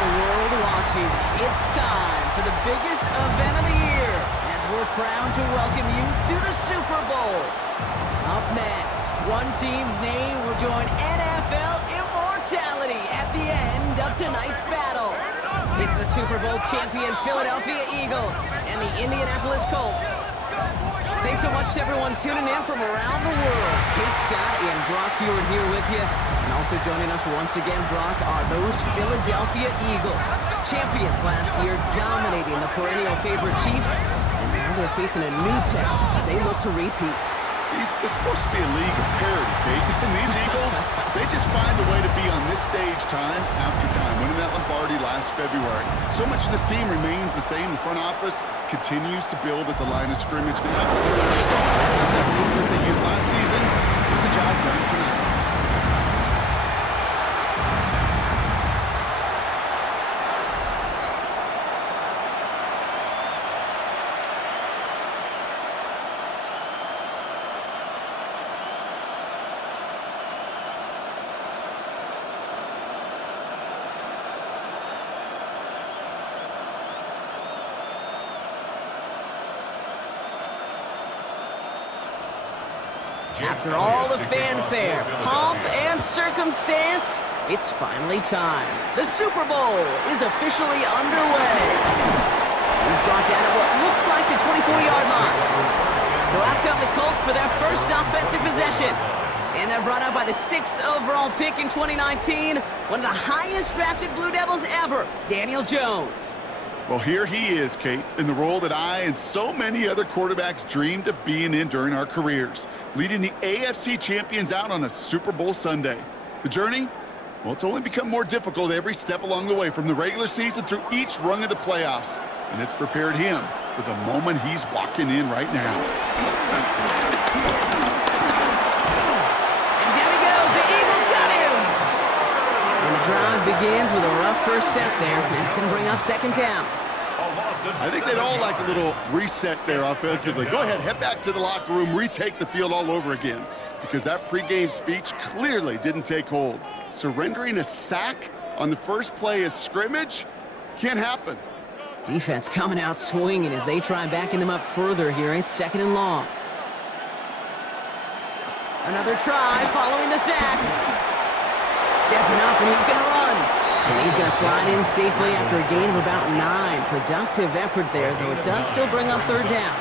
the world watching. It's time for the biggest event of the year as we're proud to welcome you to the Super Bowl. Up next, one team's name will join NFL immortality at the end of tonight's battle. It's the Super Bowl champion Philadelphia Eagles and the Indianapolis Colts. Thanks so much to everyone tuning in from around the world. Kate, Scott, and Brock Hewitt here with you. And also joining us once again, Brock, are those Philadelphia Eagles. Champions last year, dominating the perennial favorite Chiefs. And now they're facing a new test as they look to repeat. This is supposed to be a league of parity, Kate. And these Eagles, they just find a way to be on this stage time after time, winning that Lombardi last February. So much of this team remains the same. The front office continues to build at the line of scrimmage now. That blueprint they used last season, get the job done tonight. After all the fanfare, pomp, and circumstance, it's finally time. The Super Bowl is officially underway. He's brought down at what looks like the 24-yard line. So out come the Colts for their first offensive possession. And they're brought out by the 6th overall pick in 2019, one of the highest drafted Blue Devils ever, Daniel Jones. Well, here he is, Kate, in the role that I and so many other quarterbacks dreamed of being in during our careers, leading the AFC champions out on a Super Bowl Sunday. The journey? Well, it's only become more difficult every step along the way, from the regular season through each rung of the playoffs, and it's prepared him for the moment he's walking in right now. And down he goes. The Eagles got him. And the drive begins with a rough first step there. That's going to bring up second down. I think they'd all like a little reset there offensively. Go ahead, head back to the locker room, retake the field all over again, because that pregame speech clearly didn't take hold. Surrendering a sack on the first play of scrimmage can't happen. Defense coming out swinging as they try backing them up further here. It's second and long. Another try following the sack. Stepping up, and he's going to run. And he's going to slide in safely after a gain of about 9. Productive effort there, though it does still bring up third down.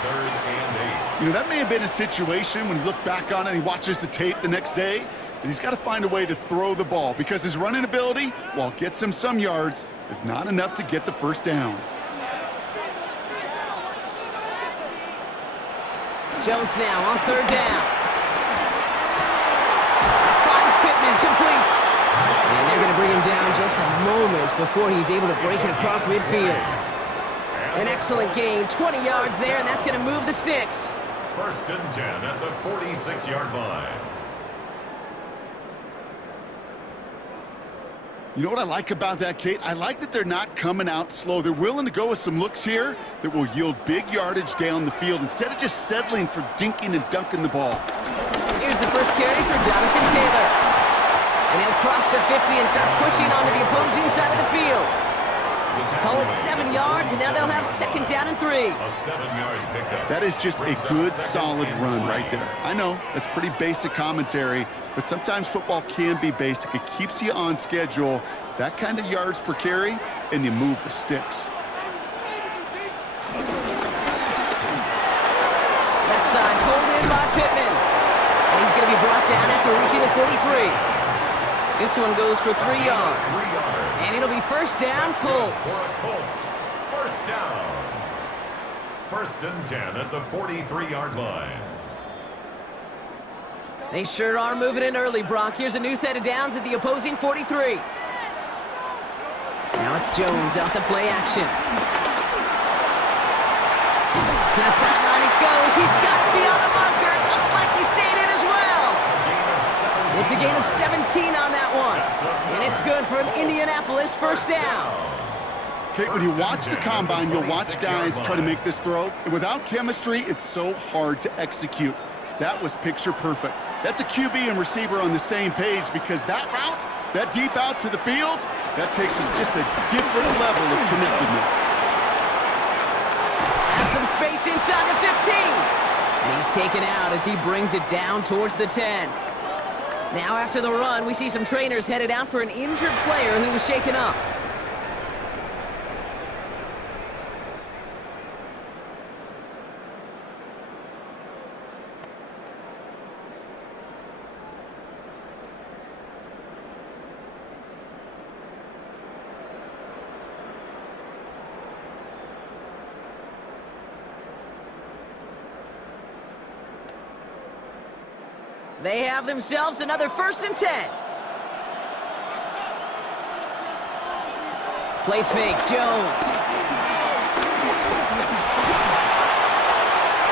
You know, that may have been a situation when you look back on it and he watches the tape the next day, and he's got to find a way to throw the ball, because his running ability, while it gets him some yards, is not enough to get the first down. Jones now on third down. Finds Pittman, complete. And they're going to bring him down just a moment before he's able to break it across midfield. An excellent gain, 20 yards there, and that's going to move the sticks. First and 10 at the 46-yard line. You know what I like about that, Kate? I like that they're not coming out slow. They're willing to go with some looks here that will yield big yardage down the field instead of just settling for dinking and dunking the ball. Here's the first carry for Jonathan Taylor. And he'll cross the 50 and start pushing onto the opposing side of the field. Call it 7 yards, and now they'll have second down and 3. A 7-yard pickup. That is just a good, solid run right there. I know, that's pretty basic commentary, but sometimes football can be basic. It keeps you on schedule, that kind of yards per carry, and you move the sticks. Left side pulled in by Pittman. And he's going to be brought down after reaching the 43. This one goes for 3 yards. And it'll be first down, Colts. First down. First and 10 at the 43-yard line. They sure are moving in early, Brock. Here's a new set of downs at the opposing 43. Now it's Jones off the play action. To the sideline it goes. He's got it beyond the marker. It looks like he stayed in as well. It's a gain of 17 on that one. And it's good for an Indianapolis first down. Okay, when you watch the combine, you'll watch guys try to make this throw. And without chemistry, it's so hard to execute. That was picture perfect. That's a QB and receiver on the same page because that route, that deep out to the field, that takes just a different level of connectedness. Has some space inside the 15. And he's taken out as he brings it down towards the 10. Now after the run, we see some trainers headed out for an injured player who was shaken up. They have themselves another 1st and 10. Play fake, Jones.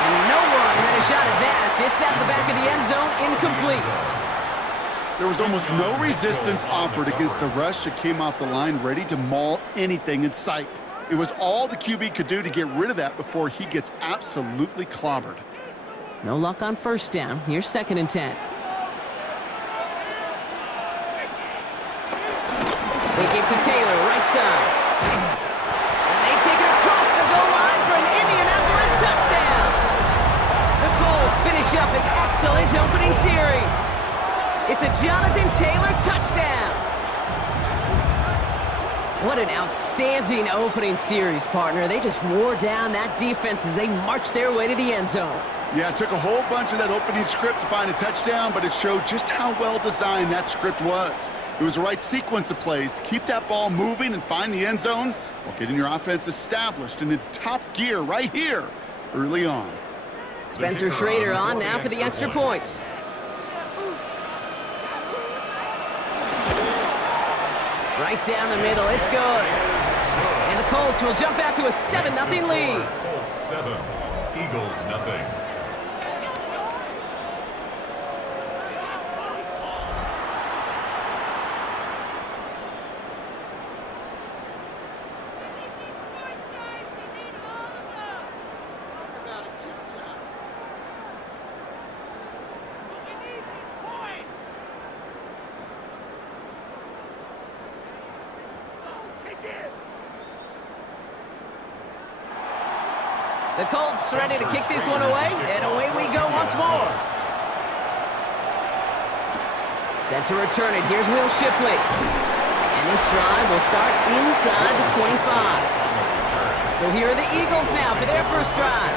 And no one had a shot at that. It's at the back of the end zone, incomplete. There was almost no resistance offered against a rush that came off the line ready to maul anything in sight. It was all the QB could do to get rid of that before he gets absolutely clobbered. No luck on 1st down. Here's 2nd and 10. They give to Taylor, right side. And they take it across the goal line for an Indianapolis touchdown. The Colts finish up an excellent opening series. It's a Jonathan Taylor touchdown. What an outstanding opening series, partner. They just wore down that defense as they marched their way to the end zone. Yeah, it took a whole bunch of that opening script to find a touchdown, but it showed just how well designed that script was. It was the right sequence of plays to keep that ball moving and find the end zone while getting your offense established in its top gear right here early on. Spencer Schrader on now for the extra point. Right down the middle, it's good. And the Colts will jump out to a 7-0 lead. Colts 7, Eagles nothing. The Colts ready to kick this one away, and away we go once more. Set to return it. Here's Will Shipley. And this drive will start inside the 25. So here are the Eagles now for their first drive.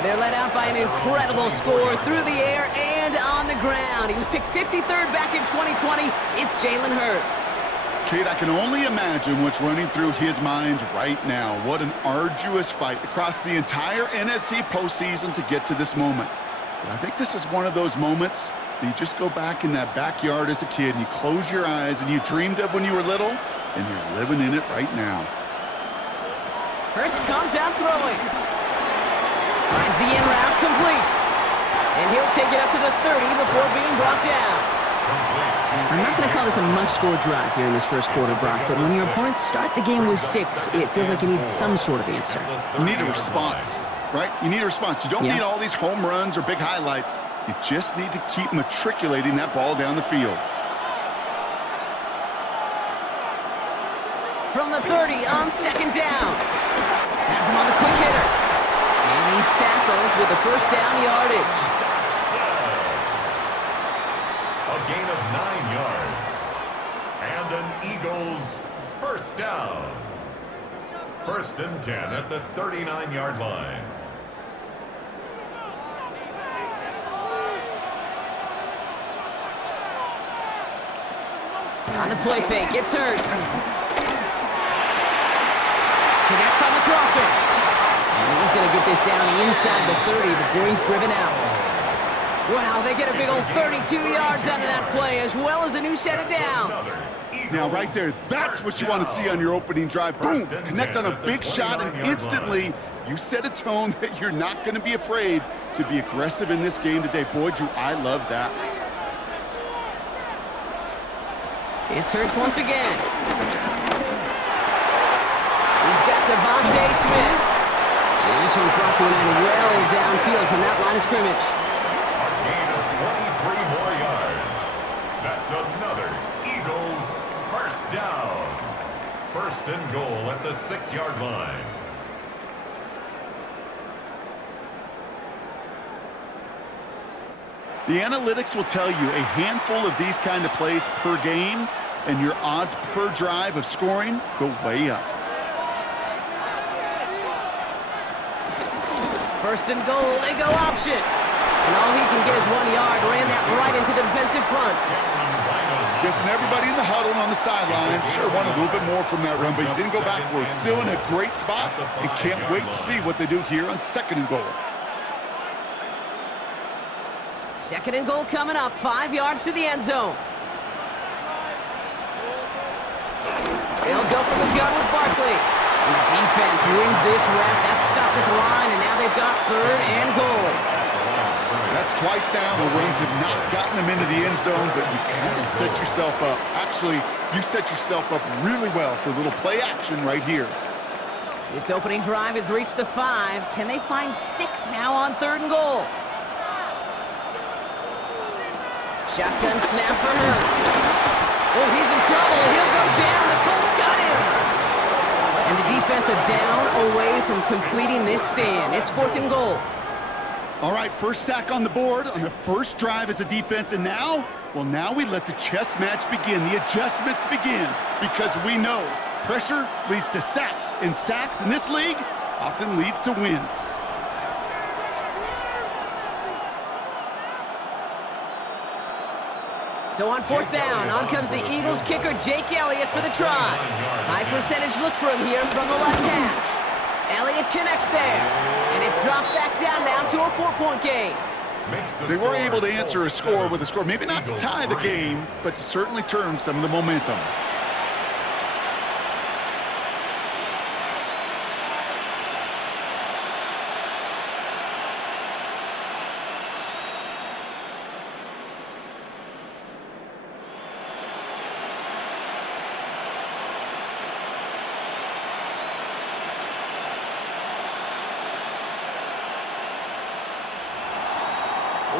They're led out by an incredible score through the air and on the ground. He was picked 53rd back in 2020. It's Jalen Hurts. Kate, I can only imagine what's running through his mind right now. What an arduous fight across the entire NFC postseason to get to this moment. But I think this is one of those moments that you just go back in that backyard as a kid and you close your eyes and you dreamed of when you were little, and you're living in it right now. Hurts comes out throwing. Finds the in route complete. And he'll take it up to the 30 before being brought down. I'm not going to call this a must-score drive here in this first quarter, Brock, but when your opponents start the game with 6, it feels like you need some sort of answer. You need a response, right? You need a response. You don't need all these home runs or big highlights. You just need to keep matriculating that ball down the field. From the 30 on 2nd down. Has him on the quick hitter. And he's tackled with the 1st down yardage. A gain of 9 yards. And an Eagles 1st down. 1st and 10 at the 39-yard line. On the play fake, it's Hurts. Connects on the crosser. And he's going to get this down inside the 30 before he's driven out. Wow, they get a big old 32 yards out of that play, as well as a new set of downs. Now, right there, that's what you want to see on your opening drive. Boom! Connect on a big shot, and instantly you set a tone that you're not going to be afraid to be aggressive in this game today. Boy, do I love that. It's Hurts once again. He's got Devontae Smith. And this one's brought to an end well downfield from that line of scrimmage. A gain of 23 more down. First and goal at the 6-yard line. The analytics will tell you a handful of these kind of plays per game, and your odds per drive of scoring go way up. First and goal, they go option. And all he can get is 1 yard. Ran that right into the defensive front. Guessing everybody in the huddle and on the sidelines sure wanted a little bit more from that run, but he didn't go backwards. Still in a great spot, and can't wait to see what they do here on second and goal. Second and goal coming up, 5 yards to the end zone. They'll go from the gun with Barkley. And the defense wins this rep. That's stopped at the line, and now they've got third and goal. That's twice now. The runs have not gotten them into the end zone, but you kind of set yourself up. Actually, you set yourself up really well for a little play action right here. This opening drive has reached the 5. Can they find 6 now on third and goal? Shotgun snap for Hurts. Oh, he's in trouble. He'll go down. The Colts got him. And the defense are down away from completing this stand. It's fourth and goal. All right, first sack on the board on the first drive as a defense, and now, well, now we let the chess match begin. The adjustments begin, because we know pressure leads to sacks, and sacks in this league often leads to wins. So on fourth down, on comes the Eagles kicker, Jake Elliott, for the try. High percentage look for him here from the left hash. Elliott connects there, and it's dropped back down now to a 4-point game. They were able to answer a score with a score, maybe not to tie the game, but to certainly turn some of the momentum.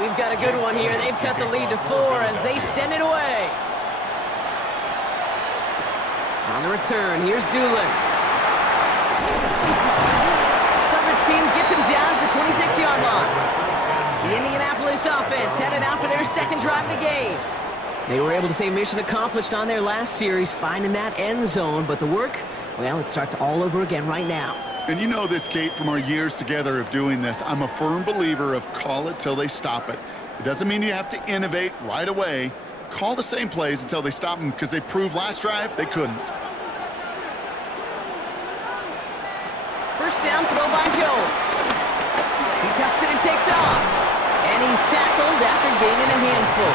We've got a good one here. They've cut the lead to 4 as they send it away. On the return, here's Doolin. Coverage team gets him down at the 26-yard line. The Indianapolis offense headed out for their second drive of the game. They were able to say mission accomplished on their last series, finding that end zone, but the work, well, it starts all over again right now. And you know this, Kate, from our years together of doing this. I'm a firm believer of call it till they stop it. It doesn't mean you have to innovate right away. Call the same plays until they stop them, because they proved last drive they couldn't. First down throw by Jones. He tucks it and takes off. And he's tackled after gaining a handful.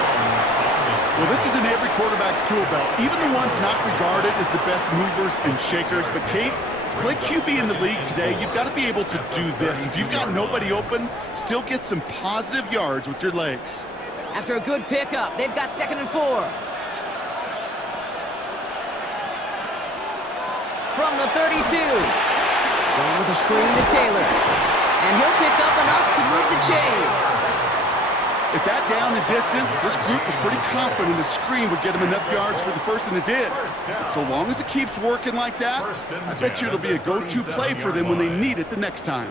Well, this is in every quarterback's tool belt, even the ones not regarded as the best movers and shakers. But, Kate, to play QB in the league today, you've got to be able to do this. If you've got nobody open, still get some positive yards with your legs. After a good pickup, they've got second and 4. From the 32. Going with a screen to Taylor. And he'll pick up enough to move the chains. At that down and distance, this group was pretty confident the screen would get them enough yards for the first, and it did. And so long as it keeps working like that, I bet you it'll be a go-to play for them when they need it the next time.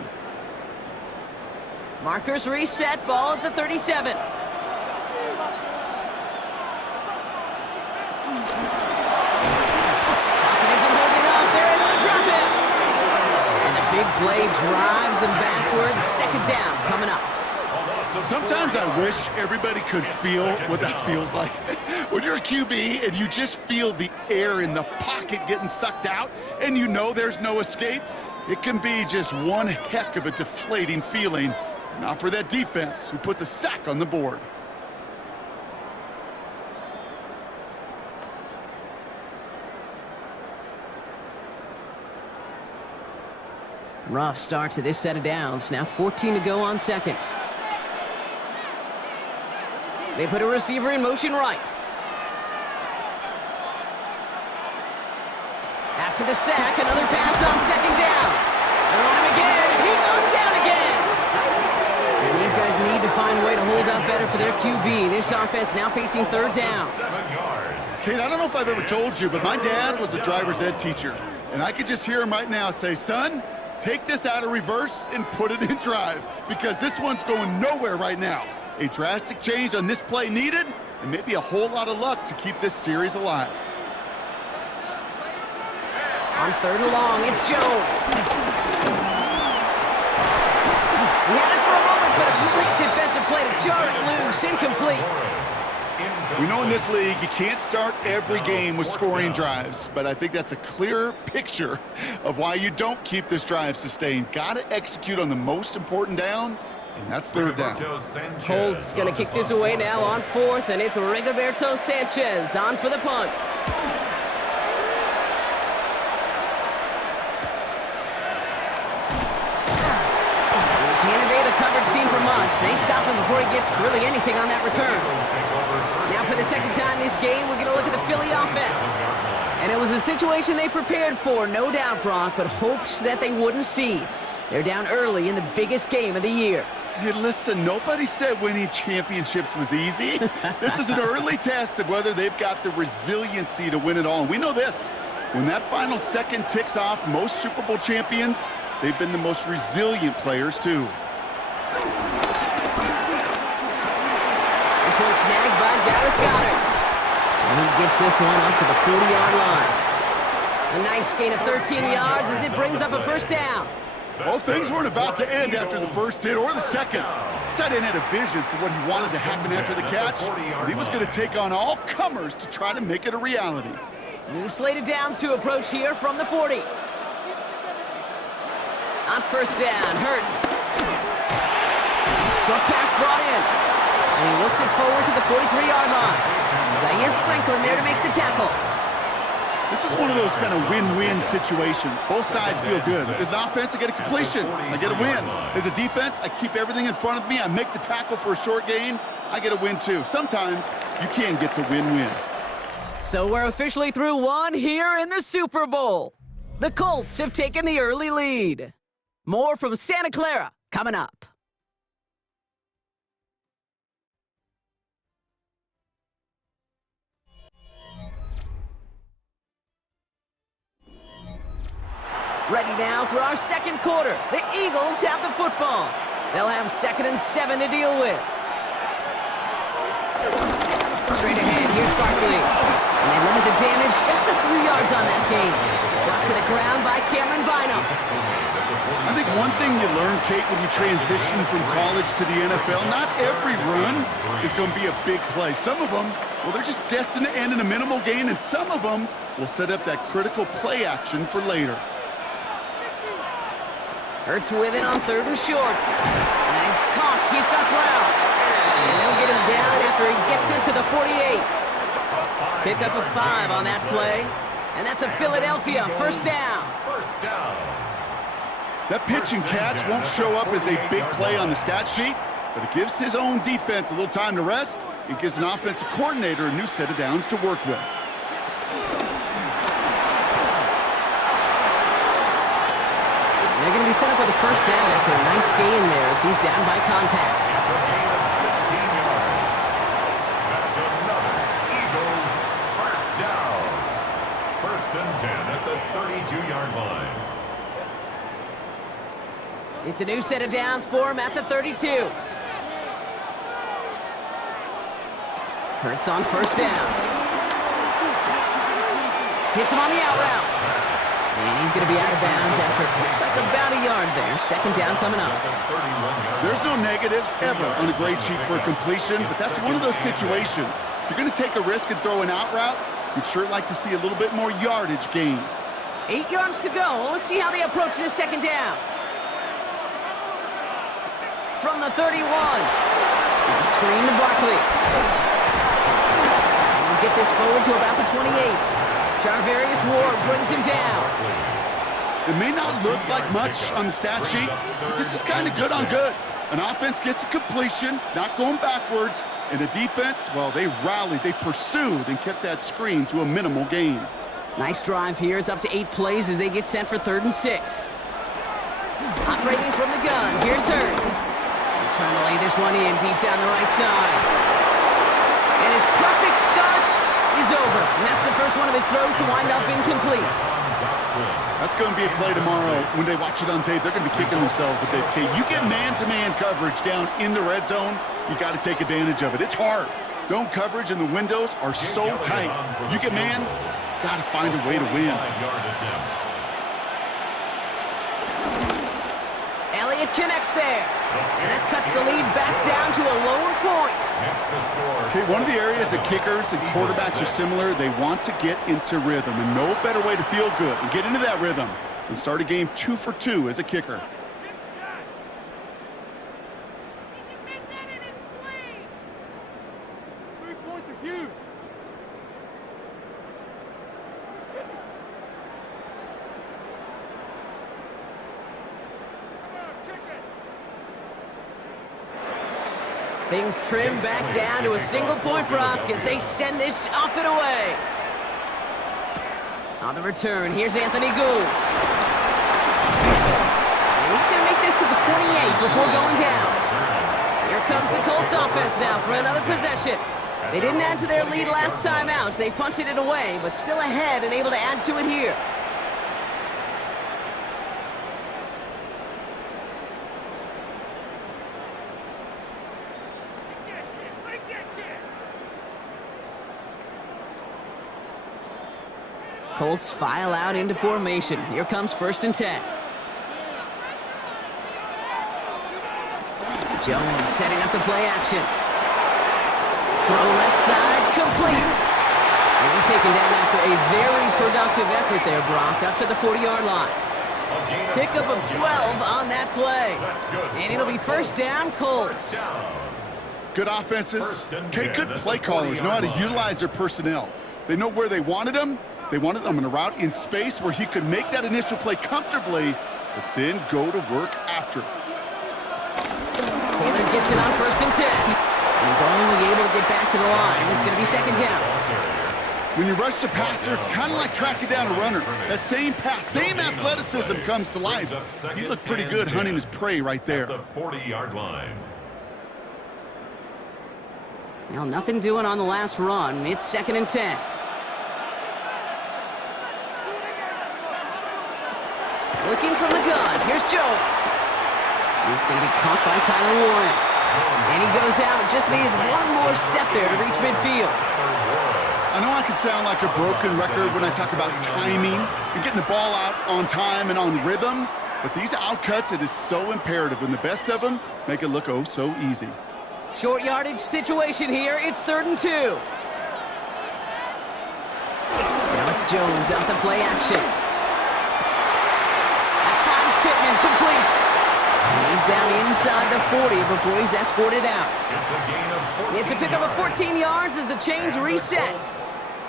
Markers reset, ball at the 37. Pocket isn't holding up. They're able to drop him. And the big play drives them backwards. Second down coming up. Sometimes I wish everybody could feel what that feels like. When you're a QB and you just feel the air in the pocket getting sucked out and you know there's no escape, it can be just one heck of a deflating feeling. Not for that defense who puts a sack on the board. Rough start to this set of downs. Now 14 to go on second. They put a receiver in motion right. After the sack, another pass on second down. They're on him again, and he goes down again. And these guys need to find a way to hold up better there for their QB. This offense now facing third down. 7 yards. Kate, I don't know if I've ever told you, but my dad was a driver's ed teacher. And I could just hear him right now say, son, take this out of reverse and put it in drive, because this one's going nowhere right now. A drastic change on this play needed, and maybe a whole lot of luck to keep this series alive. On third and long, it's Jones. He had it for a moment, but a great defensive play to jar it loose. Incomplete. We know in this league you can't start every game with scoring drives, but I think that's a clear picture of why you don't keep this drive sustained. Got to execute on the most important down, and that's third down. Colts going to kick this away now on fourth, and it's Rigoberto Sanchez on for the punt. They stop him before he gets really anything on that return. Now for the second time this game, we're going to look at the Philly offense. And it was a situation they prepared for, no doubt, Brock, but hopes that they wouldn't see. They're down early in the biggest game of the year. Hey, listen, nobody said winning championships was easy. This is an early test of whether they've got the resiliency to win it all. And we know this. When that final second ticks off, most Super Bowl champions, they've been the most resilient players, too. This one snagged by Dallas Goedert. And he gets this one up to the 40-yard line. A nice gain of 13 yards as it brings up a first down. Well, things weren't about to end after the first hit or the second. This tight end had a vision for what he wanted to happen after the catch, and he was going to take on all comers to try to make it a reality. New slated downs to approach here from the 40. On first down, Hurts. Short pass brought in. And he looks it forward to the 43-yard line. Zaire Franklin there to make the tackle. This is one of those kind of win-win situations. Both sides feel good. As an offense, I get a completion. I get a win. As a defense, I keep everything in front of me. I make the tackle for a short gain. I get a win, too. Sometimes you can get to win-win. So we're officially through one here in the Super Bowl. The Colts have taken the early lead. More from Santa Clara coming up. Ready now for our second quarter. The Eagles have the football. They'll have 2nd and 7 to deal with. Straight ahead, here's Barkley. And they limit the damage just a few yards on that gain. Brought to the ground by Cameron Bynum. I think one thing you learn, Kate, when you transition from college to the NFL, not every run is going to be a big play. Some of them, well, they're just destined to end in a minimal gain, and some of them will set up that critical play action for later. Hurts with it on 3rd and short. And he's caught. He's got Brown. And they'll get him down after he gets into the 48. Pick up a 5 on that play. And that's a Philadelphia first down. First down. That pitch and catch won't show up as a big play on the stat sheet, but it gives his own defense a little time to rest. It gives an offensive coordinator a new set of downs to work with. They're going to be set up with a first down after a nice gain there as he's down by contact. It's a gain of 16 yards. That's another Eagles first down. 1st and 10 at the 32-yard line. It's a new set of downs for him at the 32. Hurts on first down. Hits him on the out route. And he's going to be out of bounds after it looks like about a yard there. 2nd down coming up. There's no negatives ever on a grade sheet for a completion, but that's one of those situations. If you're going to take a risk and throw an out route, you'd sure like to see a little bit more yardage gained. 8 yards to go. Well, let's see how they approach this 2nd down. From the 31. It's a screen to Barkley. And we'll get this forward to about the 28. Charvarius Ward brings him down. It may not look like much on the stat sheet, but this is kind of good on good. An offense gets a completion, not going backwards, and the defense, well, they rallied, they pursued, and kept that screen to a minimal gain. Nice drive here. It's up to 8 plays as they get set for 3rd and 6. Operating from the gun, here's Hurts. Trying to lay this one in deep down the right side. And his perfect start is over. And that's the first one of his throws to wind up incomplete. That's going to be a play tomorrow. When they watch it on tape, they're going to be kicking themselves a bit. Okay, you get man-to-man coverage down in the red zone, you got to take advantage of it. It's hard. Zone coverage and the windows are so tight. You get man, got to find a way to win. Elliott connects there. And that cuts the lead back down to a lower point. Okay, one of the areas that kickers and quarterbacks are similar, they want to get into rhythm. And no better way to feel good and get into that rhythm than start a game 2 for 2 as a kicker. Things trim back down to a single-point Brock as they send this off and away. On the return, here's Anthony Gould. And he's going to make this to the 28 before going down. Here comes the Colts offense now for another possession. They didn't add to their lead last time out, so they punted it away, but still ahead and able to add to it here. Colts file out into formation. Here comes 1st and 10. Jones setting up the play action. Throw left side, complete. And he's taken down after a very productive effort there, Brock, up to the 40-yard line. Pickup of 12 on that play. And it'll be 1st down, Colts. Good offenses. Okay, good play callers know how to utilize their personnel. They know where they wanted them. They wanted him in a route in space where he could make that initial play comfortably, but then go to work after. Taylor gets it on 1st and 10. He's only able to get back to the line. It's going to be 2nd down. When you rush the passer, it's kind of like tracking down a runner. That same pass, same athleticism comes to life. He looked pretty good hunting his prey right there. The 40-yard line. Well, nothing doing on the last run. It's 2nd and 10. Looking from the gun. Here's Jones. He's going to be caught by Tyler Warren. And he goes out. Just needed one more step there to reach midfield. I know I can sound like a broken record when I talk about timing and getting the ball out on time and on rhythm, but these outcuts, it is so imperative, and the best of them make it look oh so easy. Short yardage situation here. It's 3rd and 2. Now it's Jones out the play action. Pittman complete. And he's down inside the 40 before he's escorted out. It's a pickup of 14 yards as the chains reset.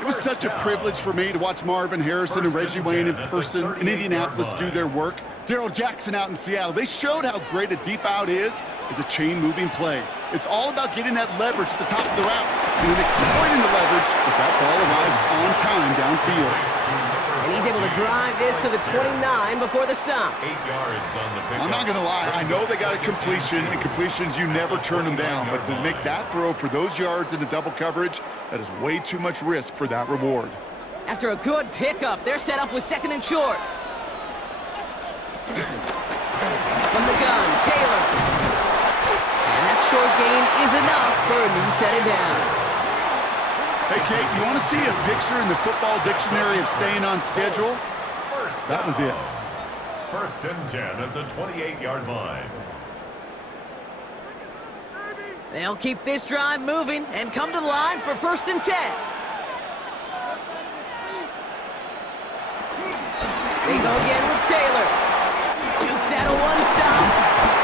It was such a privilege for me to watch Marvin Harrison and Reggie Wayne in person in Indianapolis do their work. Darrell Jackson out in Seattle. They showed how great a deep out is as a chain-moving play. It's all about getting that leverage at the top of the route. And then exploiting the leverage as that ball arrives on time downfield. And he's able to drive this to the 29 before the stop. 8 yards on the pickup. I'm not going to lie. I know they got a completion, and completions, you never turn them down. But to make that throw for those yards into double coverage, that is way too much risk for that reward. After a good pickup, they're set up with 2nd and short. From the gun, Taylor. And that short gain is enough for a new set of downs. Hey, Kate, you want to see a picture in the football dictionary of staying on schedule? That was it. 1st and 10 at the 28-yard line. They'll keep this drive moving and come to the line for 1st and 10. They go again with Taylor. Jukes out a one-stop.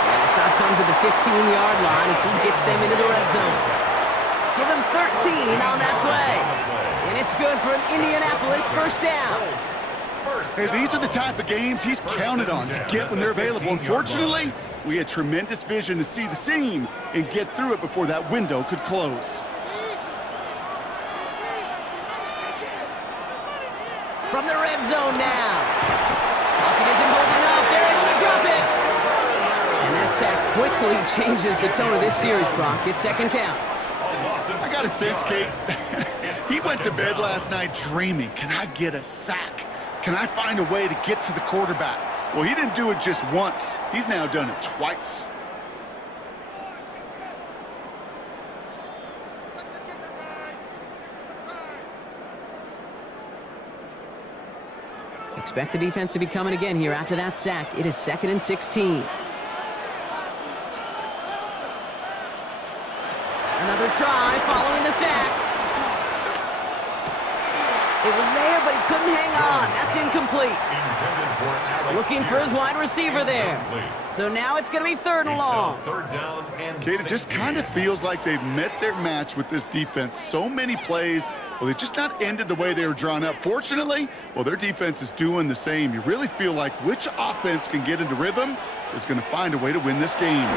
And the stop comes at the 15-yard line as he gets them into the red zone. Give him 13 on that play. And it's good for an Indianapolis 1st down. Hey, these are the type of games he's counted on to get when they're available. Unfortunately, we had tremendous vision to see the seam and get through it before that window could close. From the red zone now. Pocket isn't holding up. They're able to drop it. And that That sack quickly changes the tone of this series, Brock. It's second down. I got a sense, Kate. He went to bed last night dreaming, can I get a sack? Can I find a way to get to the quarterback? Well, he didn't do it just once. He's now done it twice. Expect the defense to be coming again here after that sack. It is 2nd and 16. Another try following the sack. It was there, but he couldn't hang on. That's incomplete. Looking for his wide receiver there. So now it's going to be 3rd and long. Kate, it just kind of feels like they've met their match with this defense. So many plays, well, they've just not ended the way they were drawn up. Fortunately, well, their defense is doing the same. You really feel like which offense can get into rhythm is going to find a way to win this game.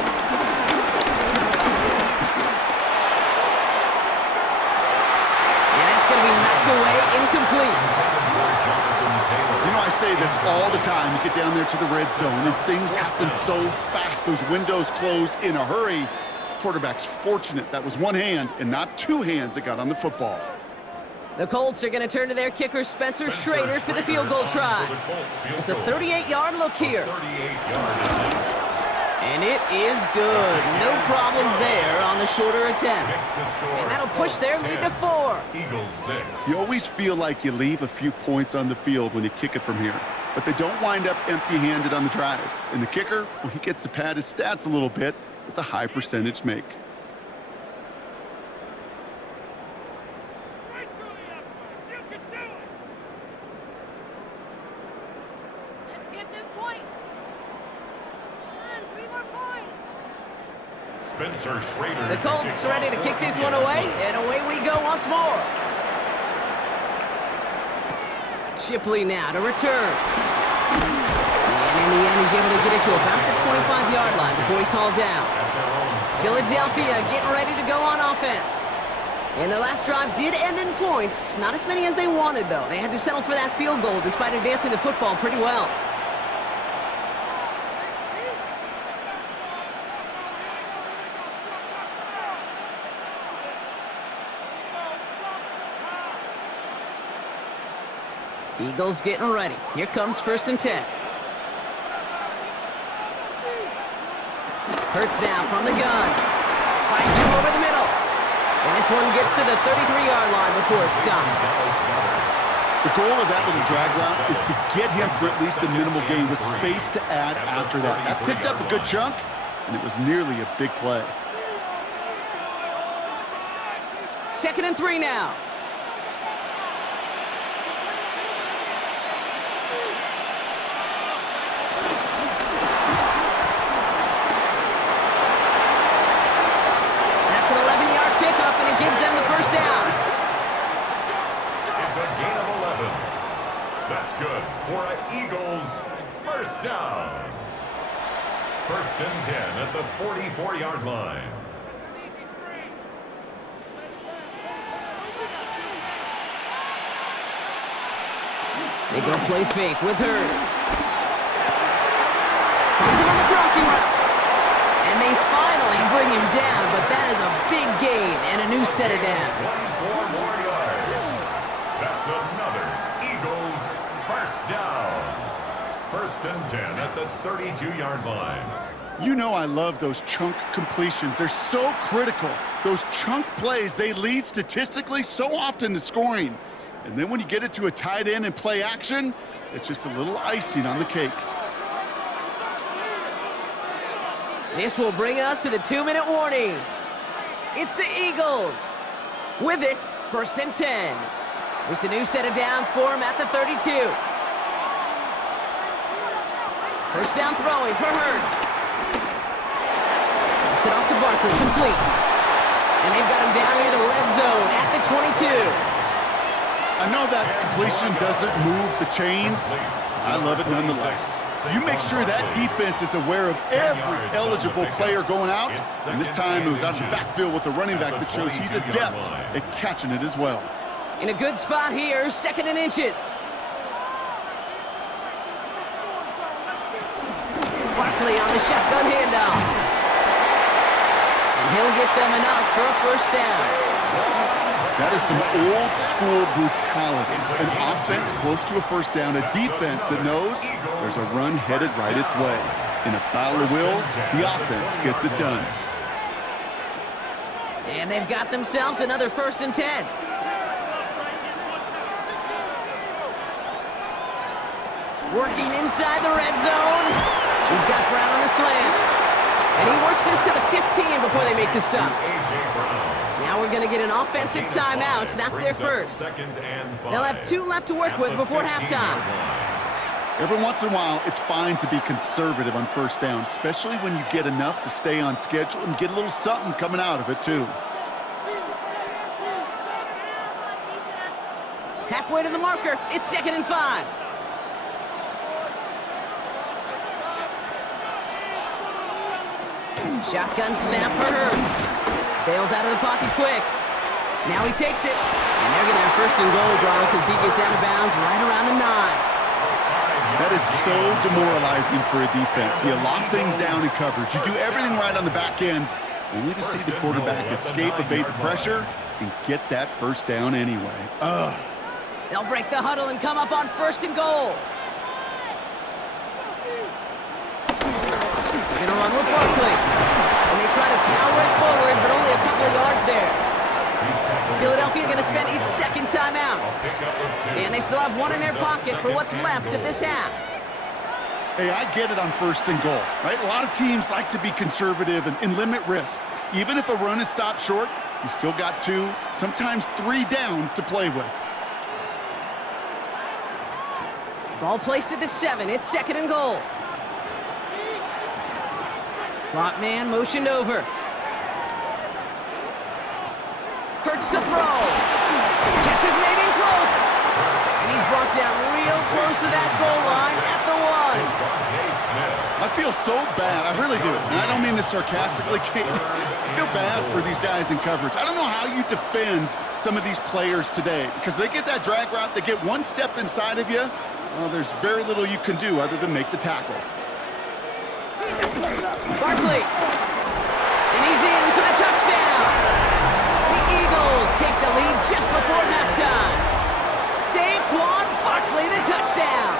Incomplete. You know, I say this all the time. You get down there to the red zone, and things happen so fast. Those windows close in a hurry. Quarterback's fortunate that was one hand and not two hands that got on the football. The Colts are going to turn to their kicker, Spencer Schrader, for the field goal try. It's a 38-yard look here. And it is good. No problems there on the shorter attempt. And that'll push their lead to 4. Eagles 6. You always feel like you leave a few points on the field when you kick it from here. But they don't wind up empty-handed on the drive. And the kicker, well, he gets to pad his stats a little bit with a high percentage make. Spencer Schrader. The Colts ready to kick this one away, and away we go once more. Shipley now to return. And in the end, he's able to get it to about the 25-yard line before he's hauled down. Philadelphia getting ready to go on offense. And their last drive did end in points. Not as many as they wanted, though. They had to settle for that field goal despite advancing the football pretty well. Eagles getting ready. Here comes 1st and 10. Hurts now from the gun. Finds him over the middle. And this one gets to the 33-yard line before it's stopped. The goal of that little drag route is to get him for at least a minimal gain with space to add after that. That picked up a good chunk, and it was nearly a big play. 2nd and 3 now. Gives them the first down. It's a gain of 11. That's good for an Eagles first down. 1st and 10 at the 44-yard line. They go play fake with Hurts. Finds him on the crossing route. And they finally bring him down, but that is a big gain and a new set of downs. 4 more yards. That's another Eagles first down. 1st and 10 at the 32-yard line. You know I love those chunk completions. They're so critical. Those chunk plays, they lead statistically so often to scoring. And then when you get it to a tight end and play action, it's just a little icing on the cake. This will bring us to the 2-minute warning. It's the Eagles. With it, 1st and 10. It's a new set of downs for him at the 32. First down throwing for Hurts. Drops it off to Barkley, complete. And they've got him down near the red zone at the 22. I know that completion doesn't move the chains. I love it nonetheless. You make sure that defense is aware of every eligible player going out. And this time it was out of the backfield with the running back that shows he's adept at catching it as well. In a good spot here, 2nd and inches. Barkley Barkley on the shotgun handoff. And he'll get them enough for a first down. That is some old-school brutality. An offense close to a first down, a defense that knows there's a run headed right its way. In a battle of wills, the offense gets it done. And they've got themselves another 1st and 10. Working inside the red zone. He's got Brown on the slant. And he works this to the 15 before they make the stop. Now we're going to get an offensive timeout. That's their first. They'll have 2 left to work with before halftime. Every once in a while, it's fine to be conservative on first down, especially when you get enough to stay on schedule and get a little something coming out of it, too. Halfway to the marker. It's 2nd and 5. Shotgun snap for Hurts. Bails out of the pocket quick. Now he takes it. And they're going to have 1st and goal, Gronk, because he gets out of bounds right around the 9. That is so demoralizing for a defense. You lock things down in coverage. You do everything right on the back end, only to see the quarterback escape, evade the pressure, and get that first down anyway. Ugh. They'll break the huddle and come up on 1st and goal. They're going to run with Barkley. And they try to power it forward, but only a couple of yards there. Philadelphia going to spend its 2nd timeout. And they still have 1 in their pocket for what's left of this half. Hey, I get it on 1st and goal, right? A lot of teams like to be conservative and limit risk. Even if a run is stopped short, you still got 2, sometimes 3 downs to play with. Ball placed at the 7. It's 2nd and goal. Slot man motioned over. Hurts to throw. Catch is made in close. And he's brought down real close to that goal line at the 1. I feel so bad. I really do. And I don't mean this sarcastically, Kate. I feel bad for these guys in coverage. I don't know how you defend some of these players today because they get that drag route, they get 1 step inside of you. Well, there's very little you can do other than make the tackle. Barkley. And he's in for the touchdown. The Eagles take the lead just before halftime. Saquon Barkley, the touchdown.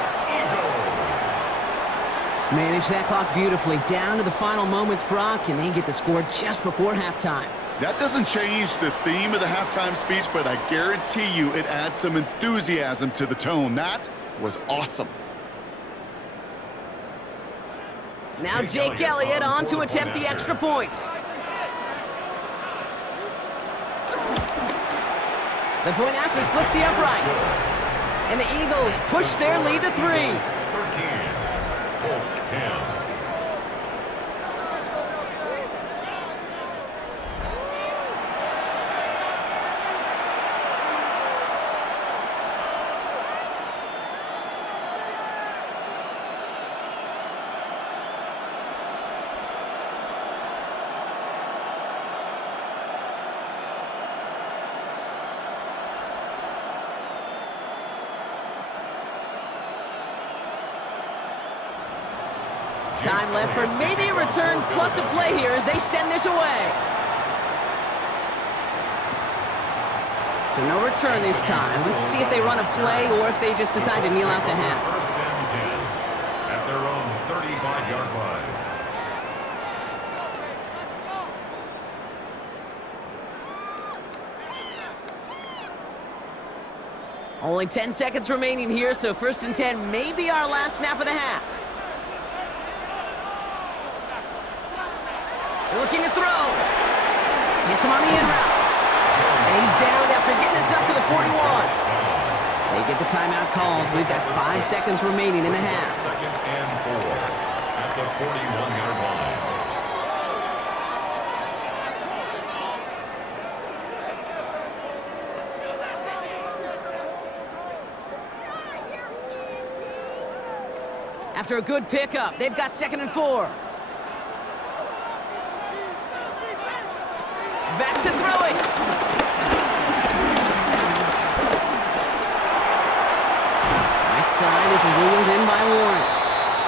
Manage that clock beautifully down to the final moments, Brock, and they get the score just before halftime. That doesn't change the theme of the halftime speech, but I guarantee you it adds some enthusiasm to the tone. That was awesome. Now Jake Elliott on to attempt the extra point. The point after splits the uprights. And the Eagles push their lead to 3. 13, Colts 10. Time left for maybe a return plus a play here as they send this away. So no return this time. Let's see if they run a play or if they just decide to kneel out the half. 1st and 10 at their own 35-yard line. Only 10 seconds remaining here, so 1st and 10 may be our last snap of the half. Looking to throw. Hits him on the in route. And he's down after getting this up to the 41. They get the timeout called. We've got 5 seconds remaining in the half. 2nd and 4 at the 41-yard line. After a good pickup, they've got 2nd and 4. Back to throw it. Right side, this is wheeled in by Warren.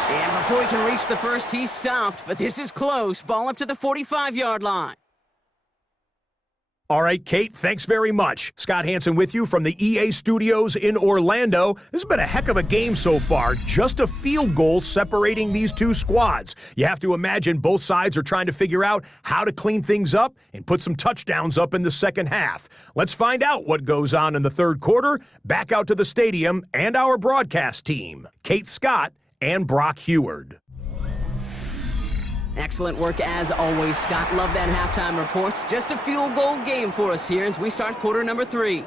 And before he can reach the first, he's stopped. But this is close. Ball up to the 45-yard line. All right, Kate, thanks very much. Scott Hansen with you from the EA Studios in Orlando. This has been a heck of a game so far. Just a field goal separating these two squads. You have to imagine both sides are trying to figure out how to clean things up and put some touchdowns up in the second half. Let's find out what goes on in the third quarter. Back out to the stadium and our broadcast team, Kate Scott and Brock Heward. Excellent work as always, Scott. Love that halftime reports. Just a field goal game for us here as we start quarter number 3.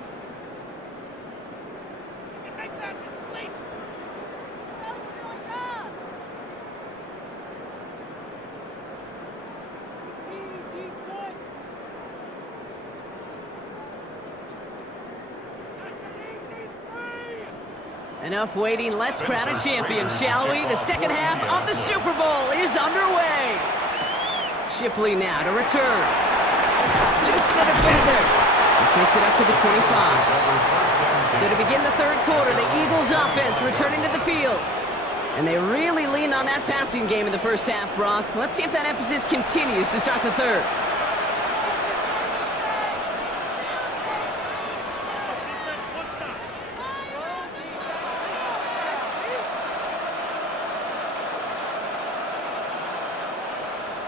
Enough waiting. Let's crown a champion, shall we? The second half of the Super Bowl is underway. Shipley now to return. Juke the defender. This makes it up to the 25. So to begin the third quarter, the Eagles offense returning to the field. And they really leaned on that passing game in the first half, Brock. Let's see if that emphasis continues to start the third.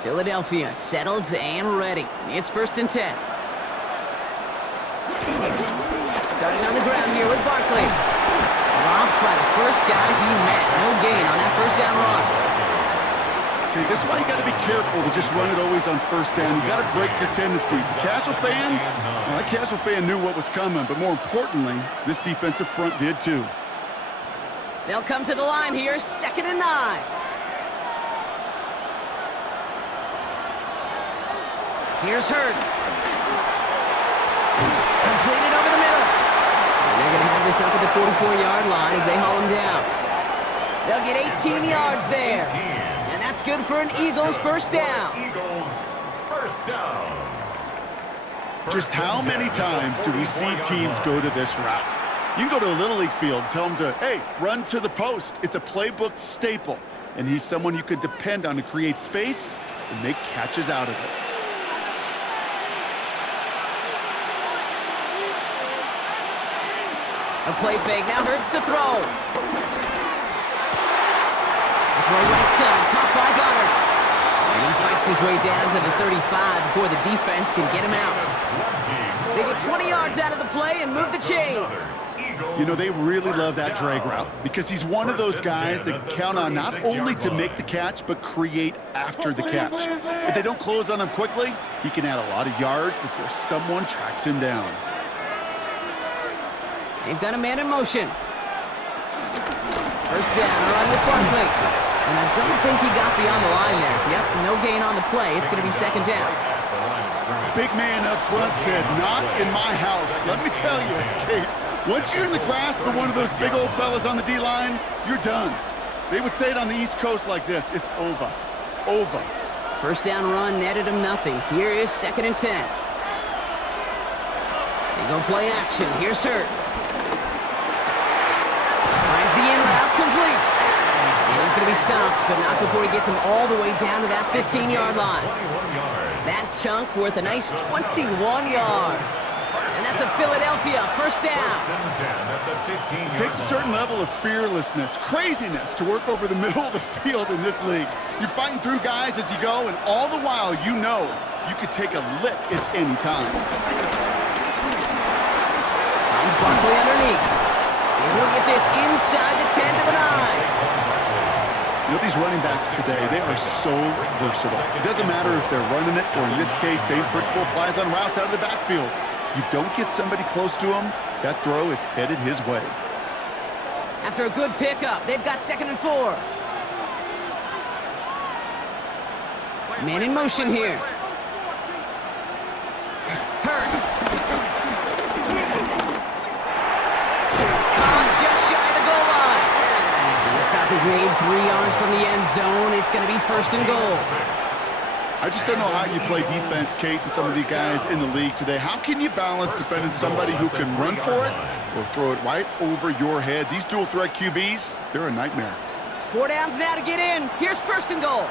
Philadelphia settled and ready. It's 1st and 10. Starting on the ground here with Barkley. Dropped by the first guy he met. No gain on that first down run. Okay, this is why you got to be careful to just run it always on first down. You got to break your tendencies. The casual fan, well, that casual fan knew what was coming, but more importantly, this defensive front did too. They'll come to the line here, 2nd and 9. Here's Hurts. Completed over the middle. And they're going to have this up at the 44-yard line as they haul him down. They'll get 18 yards there. And that's good for an Eagles first down. Eagles first down. Just how many times do we see teams go to this route? You can go to a Little League field, tell them to, hey, run to the post. It's a playbook staple. And he's someone you could depend on to create space and make catches out of it. A play fake, now Hurts to throw. A throw right side, caught by Goddard. And he fights his way down to the 35 before the defense can get him out. They get 20 yards out of the play and move the chains. You know, they really love that drag route because he's one of those guys that count on not only to make the catch, but create after the catch. If they don't close on him quickly, he can add a lot of yards before someone tracks him down. They've got a man in motion. First down, run with Barkley. And I don't think he got beyond the line there. Yep, no gain on the play. It's going to be 2nd down. Big man up front said, not in my house. Let me tell you, Kate, once you're in the grasp of one of those big old fellas on the D-line, you're done. They would say it on the East Coast like this, it's over. Over. First down run netted him nothing. Here is 2nd and 10. They go play action. Here's Hurts. Finds the in route complete. And he's going to be stopped, but not before he gets him all the way down to that 15-yard line. That chunk worth a nice 21 yards. And that's a Philadelphia first down. It takes a certain level of fearlessness, craziness to work over the middle of the field in this league. You're fighting through guys as you go, and all the while you know you could take a lick at any time. Finds Barkley underneath. And he'll get this inside the 10 to the 9. You know, these running backs today, they are so versatile. It doesn't matter if they're running it, or in this case, same principle applies on routes out of the backfield. You don't get somebody close to him, that throw is headed his way. After a good pickup, they've got 2nd and 4. Man in motion here. Hurts. Just shy of the goal line. And the stop is made 3 yards from the end zone. It's going to be 1st and goal. I just don't know how you play defense, Kate, and some of the guys in the league today. How can you balance defending somebody who can run for it or throw it right over your head? These dual threat QBs, they're a nightmare. 4 downs now to get in. Here's first and goal.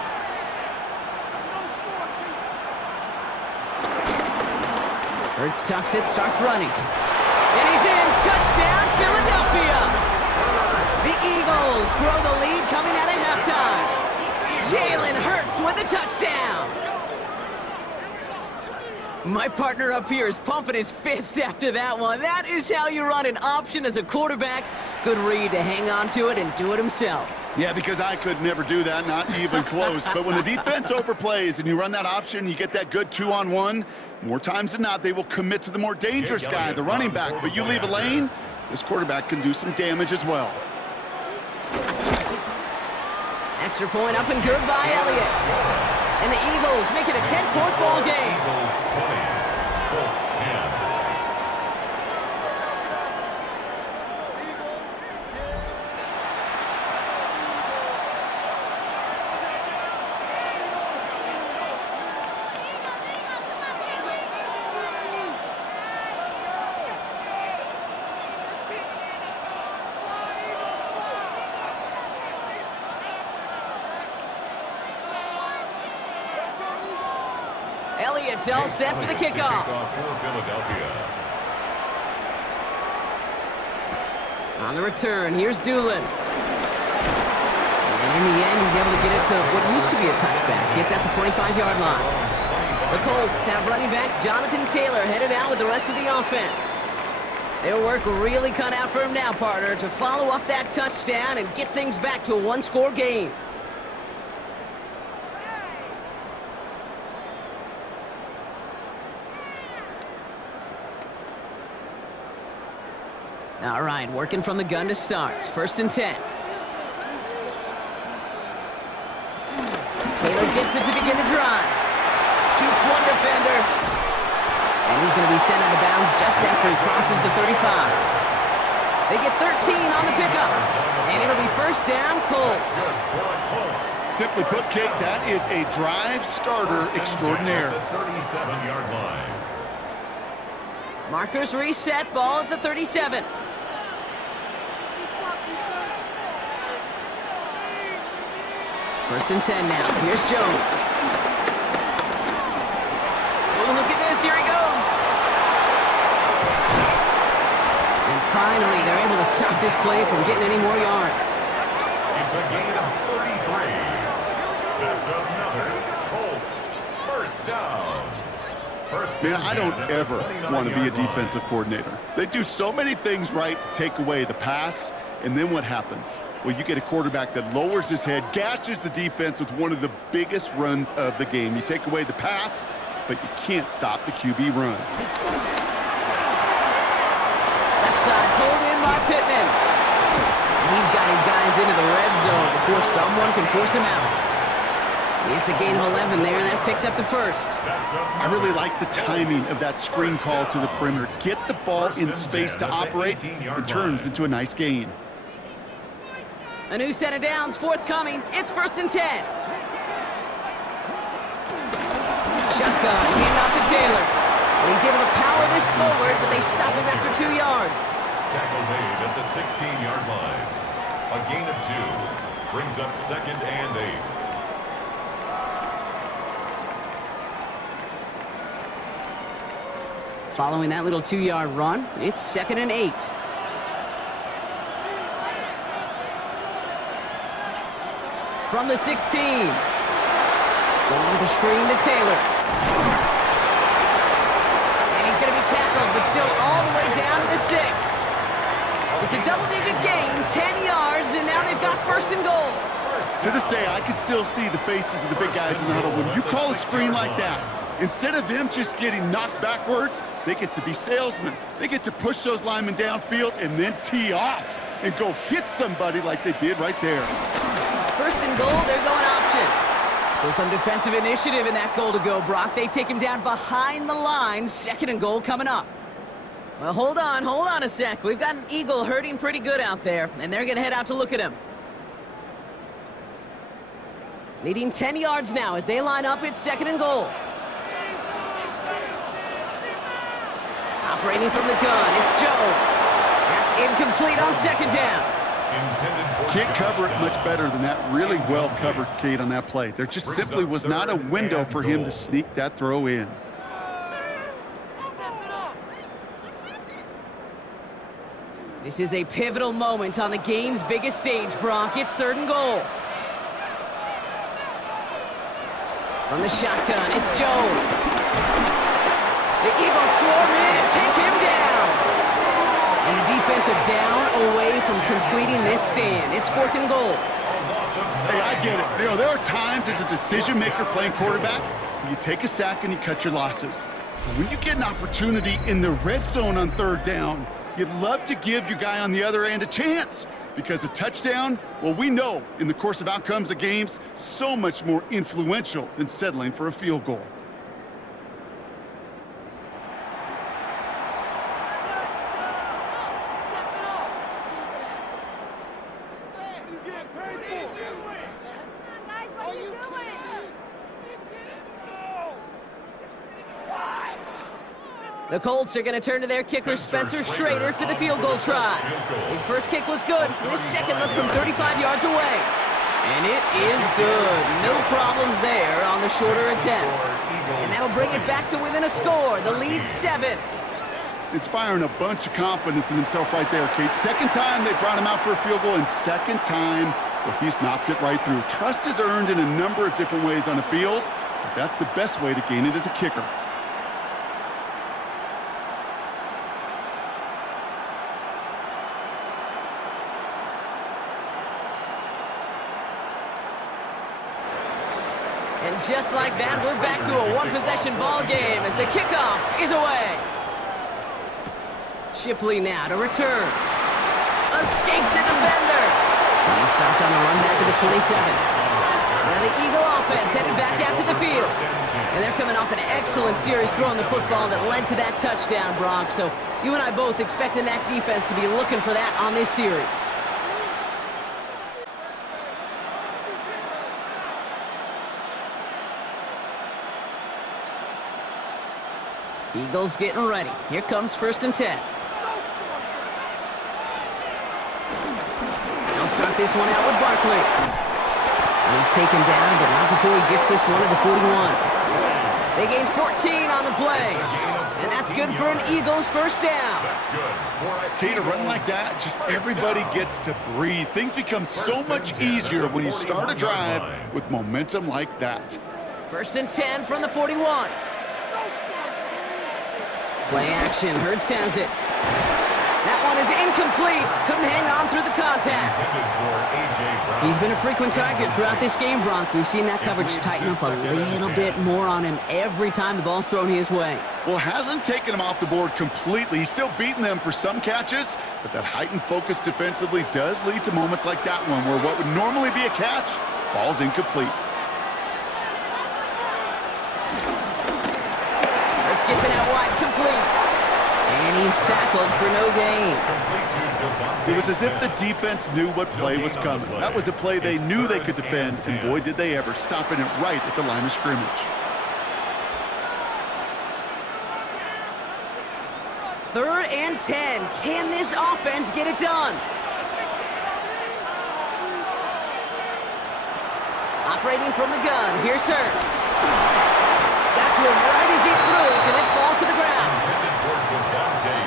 Hurts tucks it, starts running. And he's in. Touchdown, Philadelphia. The Eagles grow the lead coming out of halftime. Jalen Hurts with a touchdown. My partner up here is pumping his fist after that one. That is how you run an option as a quarterback. Good read to hang on to it and do it himself. Yeah, because I could never do that, not even close. But when the defense overplays and you run that option, you get that good 2-on-1, more times than not, they will commit to the more dangerous guy, the running back. But you leave a lane, this quarterback can do some damage as well. Extra point up and good by Elliott. And the Eagles make it a 10-point ball game. Eagles 20, Colts 10. Elliott's all set for the kickoff. For Philadelphia. On the return, here's Doolin. And in the end, he's able to get it to what used to be a touchback. It's at the 25-yard line. The Colts have running back Jonathan Taylor headed out with the rest of the offense. Their work really cut out for him now, partner, to follow up that touchdown and get things back to a one-score game. All right, working from the gun to start. First and 10. Taylor gets it to begin the drive. Jukes one defender. And he's going to be sent out of bounds just after he crosses the 35. They get 13 on the pickup. And it'll be first down, Colts. Simply put, Kate, that is a drive starter extraordinaire. 37-yard line. Markers reset, ball at the 37. First and 10 now. Here's Jones. Oh, look at this. Here he goes. And finally, they're able to stop this play from getting any more yards. It's a gain of 33. That's another Colts first down. Man, I don't ever want to be a defensive coordinator. They do so many things right to take away the pass, and then what happens? Well, you get a quarterback that lowers his head, gashes the defense with one of the biggest runs of the game. You take away the pass, but you can't stop the QB run. Left side pulled in by Pittman. He's got his guys into the red zone before someone can force him out. It's a gain of 11 there, and that picks up the first. I really like the timing of that screen call to the perimeter. Get the ball in space to operate, and turns into a nice gain. A new set of downs forthcoming. It's first and 10. Shotgun, hand off to Taylor. And he's able to power this forward, but they stop him after 2 yards. Tackle made at the 16-yard line. A gain of 2 brings up second and 8. Following that little 2-yard run, it's second and 8. From the 16. Going with the screen to Taylor. And he's going to be tackled, but still all the way down to the 6. It's a double-digit gain, 10 yards, and now they've got first and goal. To this day, I can still see the faces of the big guys in the huddle. When you call a screen like that, instead of them just getting knocked backwards, they get to be salesmen. They get to push those linemen downfield and then tee off and go hit somebody like they did right there. First and goal, they're going option. So some defensive initiative in that goal to go, Brock. They take him down behind the line. Second and goal coming up. Well, hold on a sec. We've got an Eagle hurting pretty good out there, and they're going to head out to look at him. Needing 10 yards now as they line up. It's second and goal. Operating from the gun, it's Jones. That's incomplete on second down. Can't cover it much better than that really well covered Kate on that play. There just simply was not a window for him to sneak that throw in. This is a pivotal moment on the game's biggest stage, Brock. It's 3rd and goal. From the shotgun, it's Jones. The Eagles swarm in and take him down. And the defensive down away from completing this stand. It's 4th and goal. Hey, I get it. You know, there are times as a decision maker playing quarterback, you take a sack and you cut your losses. But when you get an opportunity in the red zone on 3rd down, you'd love to give your guy on the other end a chance, because a touchdown, well, we know in the course of outcomes of games, so much more influential than settling for a field goal. The Colts are going to turn to their kicker, Spencer Schrader, for the field goal try. His first kick was good. His second look from 35 yards away. And it is good. No problems there on the shorter attempt. And that'll bring it back to within a score. The lead 7. Inspiring a bunch of confidence in himself right there, Kate. Second time they brought him out for a field goal, and second time, well, he's knocked it right through. Trust is earned in a number of different ways on the field, but that's the best way to gain it as a kicker. And just like that, we're back to a one-possession ball game as the kickoff is away. Shipley now to return. Escapes a defender. He stopped on the run back at the 27. Now the Eagle offense headed back out to the field. And they're coming off an excellent series throwing the football that led to that touchdown, Bronx. So you and I both expecting that defense to be looking for that on this series. Eagles getting ready. Here comes 1st and 10. They'll start this one out with Barkley. And he's taken down, but not before he gets this one to the 41. They gain 14 on the play. And that's good for an Eagles first down. Kate, a run like that, just everybody gets to breathe. Things become so much easier when you start a drive with momentum like that. 1st and 10 from the 41. Play action, Hurts has it. That one is incomplete. Couldn't hang on through the contact. He's been a frequent target throughout this game, Bronk. We've seen that coverage tighten up a little bit more on him every time the ball's thrown his way. Well, hasn't taken him off the board completely. He's still beating them for some catches, but that heightened focus defensively does lead to moments like that one where what would normally be a catch falls incomplete. Gets it out wide, complete. And he's tackled for no gain. It was as if the defense knew what play was coming. That was a play they knew they could defend, and boy, did they ever, stopping it right at the line of scrimmage. 3rd and 10. Can this offense get it done? Operating from the gun, here's Hurts. Got to him right as he threw it, and it falls to the ground.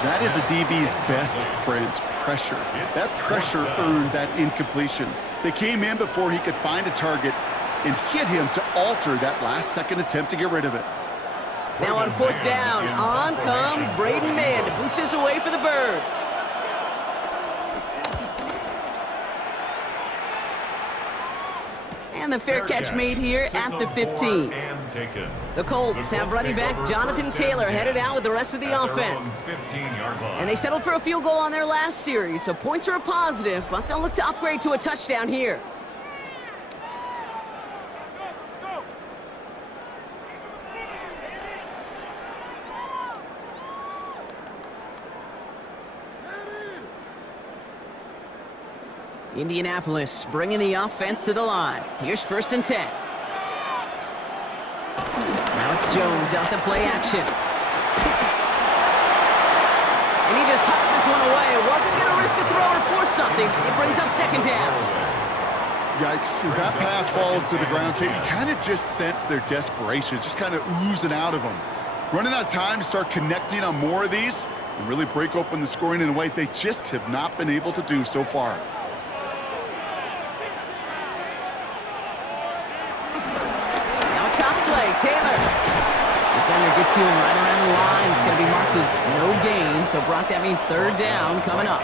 That is a DB's best friend, pressure. That pressure earned that incompletion. They came in before he could find a target and hit him to alter that last-second attempt to get rid of it. Now on 4th down, on comes Braden Mann to boot this away for the Birds. And the fair catch made here at the 15. The Colts have running back Jonathan Taylor headed out with the rest of the offense. And they settled for a field goal on their last series, so points are a positive, but they'll look to upgrade to a touchdown here. Indianapolis bringing the offense to the line. Here's 1st and 10. Now it's Jones out the play action. And he just hucks this one away. Wasn't going to risk a throw or force something. It brings up second down. Yikes, as that pass falls to the ground, Kate, you kind of just sense their desperation, just kind of oozing out of them. Running out of time to start connecting on more of these and really break open the scoring in a way they just have not been able to do so far. Now a toss play, Taylor. Defender gets to him right around the line. It's going to be marked as no gain, so Brock, that means third down coming up.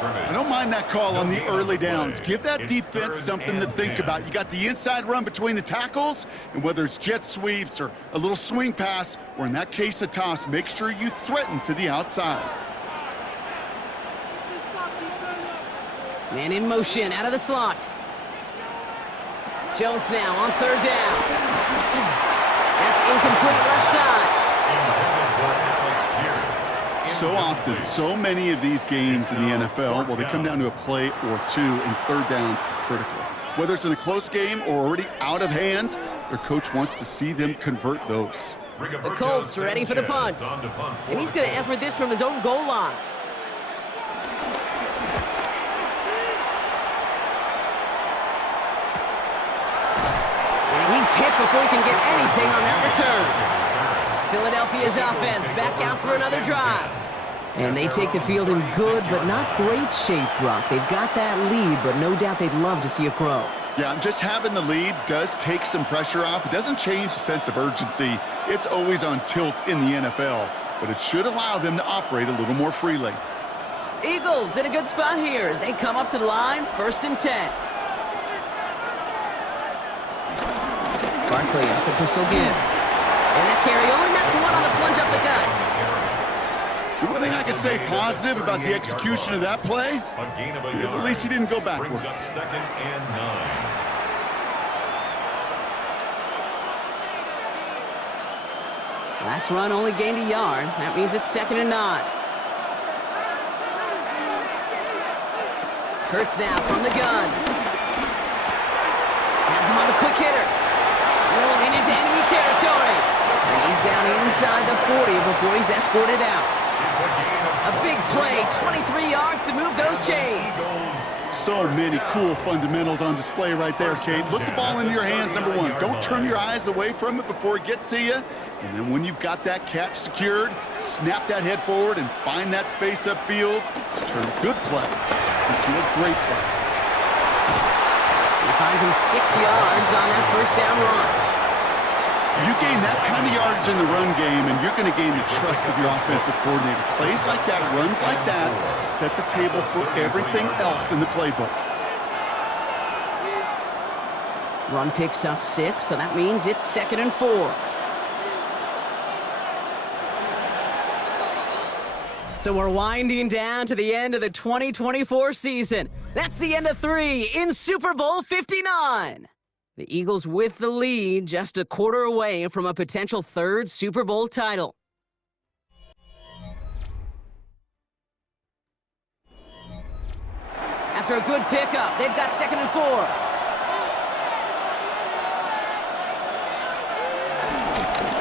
I don't mind that call on the early downs. Give that defense something to think about. You got the inside run between the tackles, and whether it's jet sweeps or a little swing pass, or in that case a toss, make sure you threaten to the outside. Man in motion, out of the slot. Jones now on third down. That's incomplete left side. So often, so many of these games in the NFL, well, they come down to a play or two, and third downs are critical. Whether it's in a close game or already out of hand, their coach wants to see them convert those. The Colts ready for the punt. And he's going to effort this from his own goal line. And he's hit before he can get anything on that return. Philadelphia's offense back out for another drive. And they take the field in good but not great shape, Brock. They've got that lead, but no doubt they'd love to see it grow. Yeah, and just having the lead does take some pressure off. It doesn't change the sense of urgency. It's always on tilt in the NFL, but it should allow them to operate a little more freely. Eagles in a good spot here as they come up to the line, 1st and 10. Barkley off the pistol give. And that carry only nets one on the plunge up the gut. The one thing I can say positive about the execution of that play is at least he didn't go backwards. Second and 9. Last run only gained a yard. That means it's 2nd and 9. Hurts now from the gun. Has him on the quick hitter. Rolling into enemy territory. And he's down inside the 40 before he's escorted out. A big play, 23 yards to move those chains. So many cool fundamentals on display right there, Kate. Look the ball in your hands, number one. Don't turn your eyes away from it before it gets to you. And then when you've got that catch secured, snap that head forward and find that space upfield to turn a good play into a great play. He finds him 6 yards on that 1st down run. You gain that kind of yardage in the run game, and you're going to gain the trust of your offensive coordinator. Plays like that, runs like that, set the table for everything else in the playbook. Run picks up 6, so that means it's 2nd and 4. So we're winding down to the end of the 2024 season. That's the end of 3 in Super Bowl 59. The Eagles with the lead, just a quarter away from a potential 3rd Super Bowl title. After a good pickup, they've got 2nd and 4.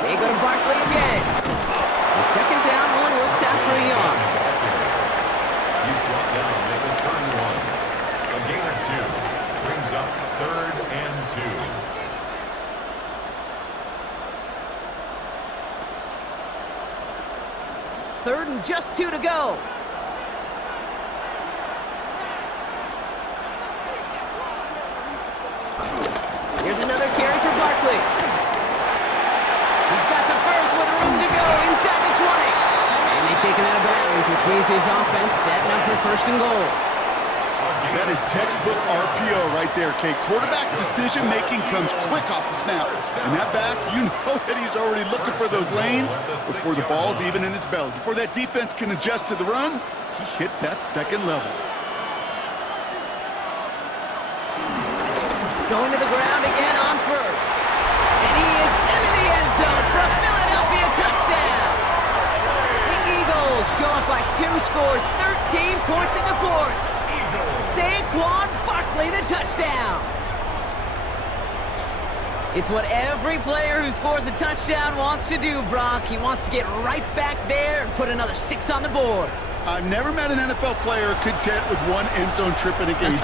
They go to Barkley again. And 2nd down only works out for a yard. He's brought down at the 31. A gain of 2 brings up 3rd and 2. 3rd and just 2 to go. Here's another carry for Barkley. He's got the first with room to go inside the 20. And they take him out of bounds, which means his offense setting up for 1st and goal. That is textbook RPO right there, Kate. Quarterback's decision-making comes quick off the snap. And that back, you know that he's already looking for those lanes before the ball's even in his belly. Before that defense can adjust to the run, he hits that 2nd level. Going to the ground again on 1st. And he is into the end zone for a Philadelphia touchdown. The Eagles go up by 2 scores, 13 points in the 4th. Saquon Barkley, the touchdown. It's what every player who scores a touchdown wants to do, Brock. He wants to get right back there and put another 6 on the board. I've never met an NFL player content with one end zone trip in a game.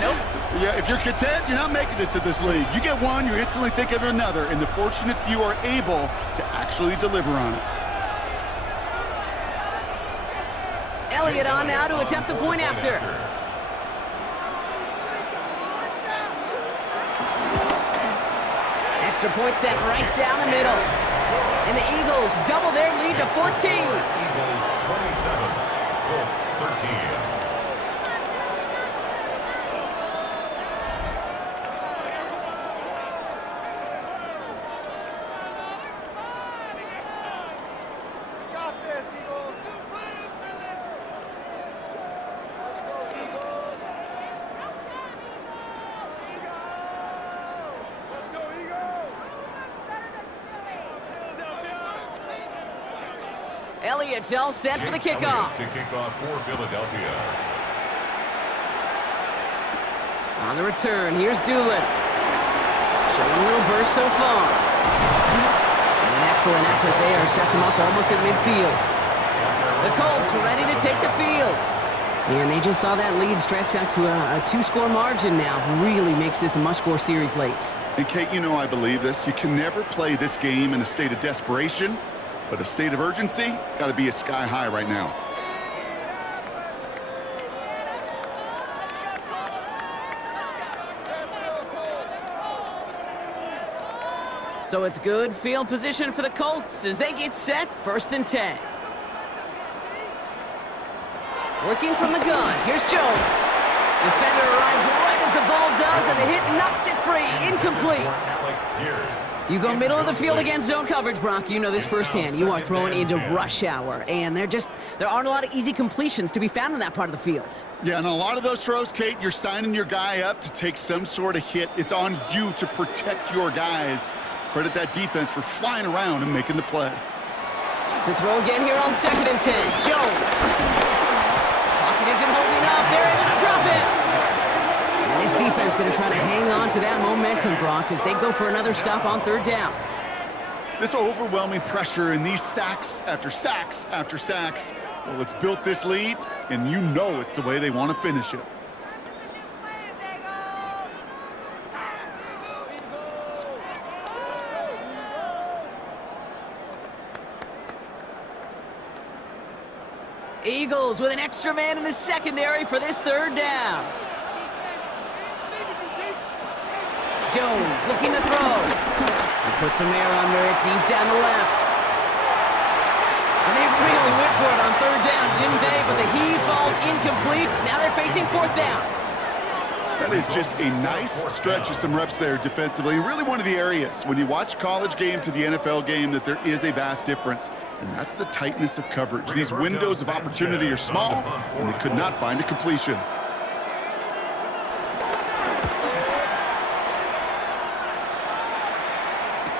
Nope. Yeah, if you're content, you're not making it to this league. You get one, you're instantly thinking of another, and the fortunate few are able to actually deliver on it. Elliott on now to attempt the point after. Extra point set right down the middle. And the Eagles double their lead to 14. Eagles 27, Colts 13. Elliott's all set for the kickoff. To kick off for Philadelphia. On the return, here's Doolin. Showing a little burst so far. And an excellent effort there sets him up almost at midfield. The Colts ready to take the field. And they just saw that lead stretch out to a two-score margin now. Really makes this a must-score series late. And Kate, you know I believe this. You can never play this game in a state of desperation, but a state of urgency got to be at sky high right now. So it's good field position for the Colts as they get set, 1st and 10. Working from the gun, here's Jones. Defender arrives right as the ball does, and the hit knocks it free, incomplete. You go middle of the field against zone coverage, Brock. You know this firsthand. You are throwing into rush hour, and there aren't a lot of easy completions to be found in that part of the field. Yeah, and a lot of those throws, Kate, you're signing your guy up to take some sort of hit. It's on you to protect your guys. Credit that defense for flying around and making the play. To throw again here on 2nd and 10. Jones. Pocket isn't holding up. They're able to drop it. And this defense going to try to hang on to that momentum, Brock, as they go for another stop on 3rd down. This overwhelming pressure and these sacks after sacks after sacks, well, it's built this lead, and you know it's the way they want to finish it. Eagles with an extra man in the secondary for this 3rd down. Jones looking to throw. He puts some air under it deep down the left. And they really went for it on 3rd down, didn't they? But the heave falls incomplete. Now they're facing 4th down. That is just a nice stretch of some reps there defensively. Really one of the areas, when you watch college game to the NFL game, that there is a vast difference. And that's the tightness of coverage. These windows of opportunity are small, and they could not find a completion.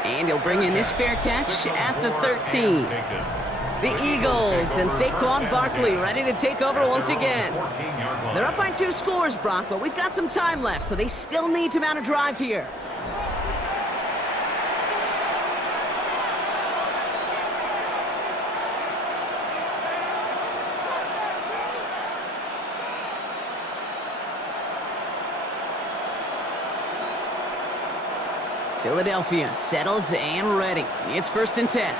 And he'll bring in this fair catch at the 13. The Eagles and Saquon Barkley ready to take over once again. They're up by 2 scores, Brock, but we've got some time left, so they still need to mount a drive here. Philadelphia settled and ready. It's 1st and 10.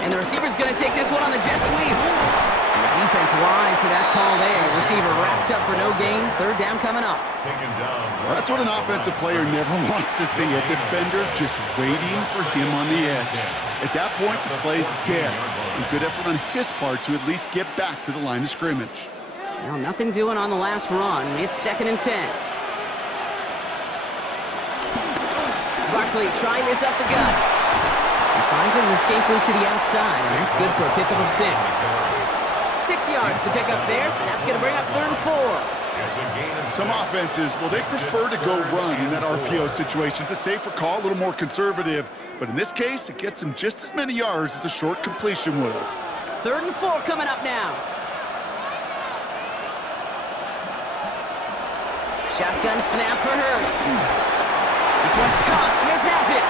And the receiver's going to take this one on the jet sweep. And the defense wise to that call there. Receiver wrapped up for no gain. 3rd down coming up. Well, that's what an offensive player never wants to see. A defender just waiting for him on the edge. At that point, the play's dead. A good effort on his part to at least get back to the line of scrimmage. Well, nothing doing on the last run. It's 2nd and 10. Barkley trying this up the gut. He finds his escape route to the outside, and that's good for a pickup of 6. 6 yards to pick up there. That's going to bring up 3rd and 4. Some offenses, well, they prefer to go run in that RPO situation. It's a safer call, a little more conservative. But in this case, it gets them just as many yards as a short completion would have. 3rd and 4 coming up now. Shotgun snap for Hurts. This one's caught. Smith has it.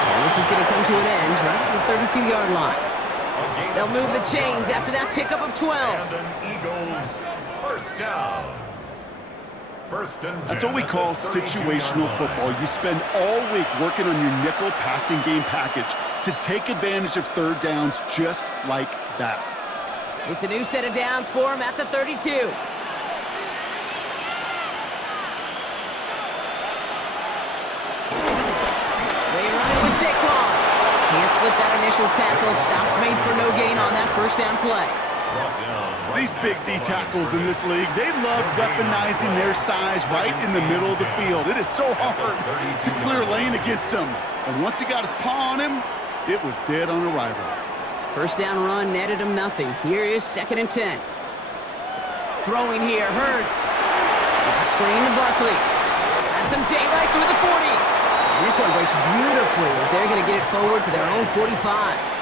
And this is going to come to an end right at the 32-yard line. They'll move the chains after that pickup of 12. And an Eagles first down. First and 10. That's what we call situational football. You spend all week working on your nickel passing game package to take advantage of third downs just like that. It's a new set of downs for him at the 32. They run it with Saquon. Can't slip that initial tackle. Stops made for no gain on that first down play. These big D tackles in this league, they love weaponizing their size right in the middle of the field. It is so hard to clear lane against him. And once he got his paw on him, it was dead on arrival. First down run netted him nothing. Here is 2nd and 10. Throwing here, Hurts. It's a screen to Barkley. Has some daylight through the 40. And this one breaks beautifully as they're going to get it forward to their own 45.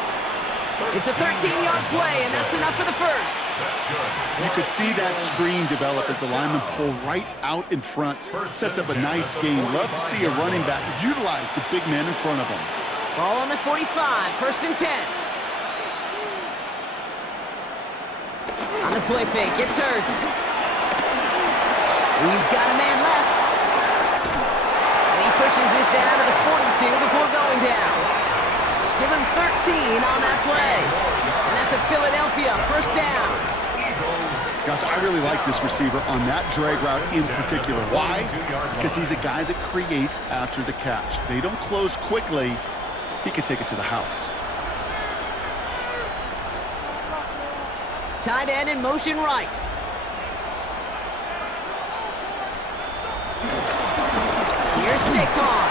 It's a 13-yard play, and that's enough for the first. You could see that screen develop as the linemen pull right out in front. Sets up a nice gain. Love to see a running back utilize the big man in front of him. Ball on the 45, 1st and 10. On the play fake, it's Hurts. He's got a man left. And he pushes this down to the 42 before going down. Give him 13 on that play. And that's a Philadelphia first down. Gosh, I really like this receiver on that drag route in particular. Why? Because he's a guy that creates after the catch. They don't close quickly. He could take it to the house. Tight end in motion right. Here's Saquon.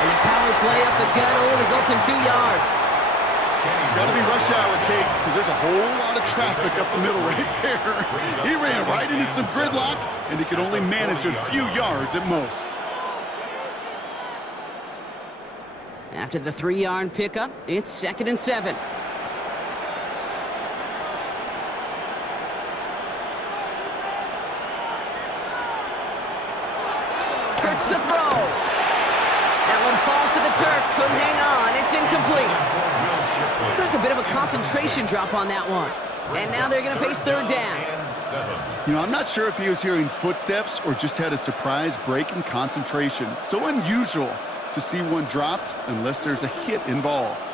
And the power play up the gut only results in 2 yards. Gotta be rush hour, Kate, because there's a whole lot of traffic up the middle right there. He ran right into some gridlock, and he could only manage a few yards at most. After the 3-yard pickup, it's 2nd and 7. Hurts the throw. That one falls to the turf. Couldn't hang on. It's incomplete. Looked like a bit of a concentration drop on that one. And now they're going to face 3rd down. You know, I'm not sure if he was hearing footsteps or just had a surprise break in concentration. So unusual to see one dropped unless there's a hit involved.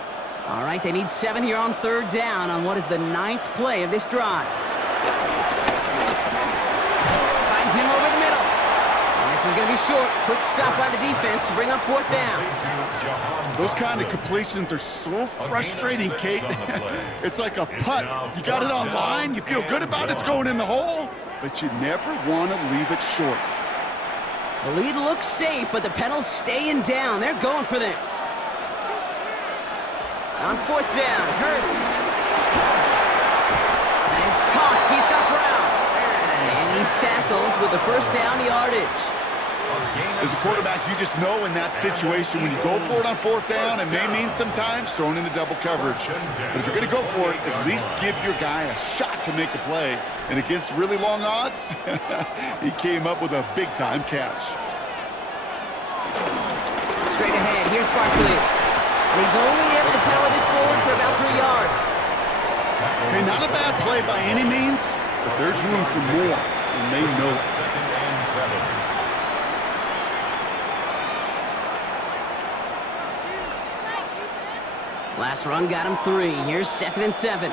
All right, they need 7 here on 3rd down on what is the 9th play of this drive. Finds him over the middle. And this is going to be short. Quick stop by the defense to bring up 4th down. Those kind of completions are so frustrating, Kate. It's like a putt. You got it on line, you feel good about it's going in the hole, but you never want to leave it short. The lead looks safe, but the pedals staying down. They're going for this. On 4th down, Hurts. And he's caught. He's got Brown. And he's tackled with the first down yardage. As a quarterback, you just know in that situation when you go for it on 4th down, it may mean sometimes throwing into double coverage. But if you're going to go for it, at least give your guy a shot to make a play. And against really long odds, he came up with a big-time catch. Straight ahead, here's Barkley. And he's only able to power this forward for about 3 yards. Hey, not a bad play by any means, but there's room for more, and they know it. 2nd and 7. Last run got him 3. Here's 2nd and 7.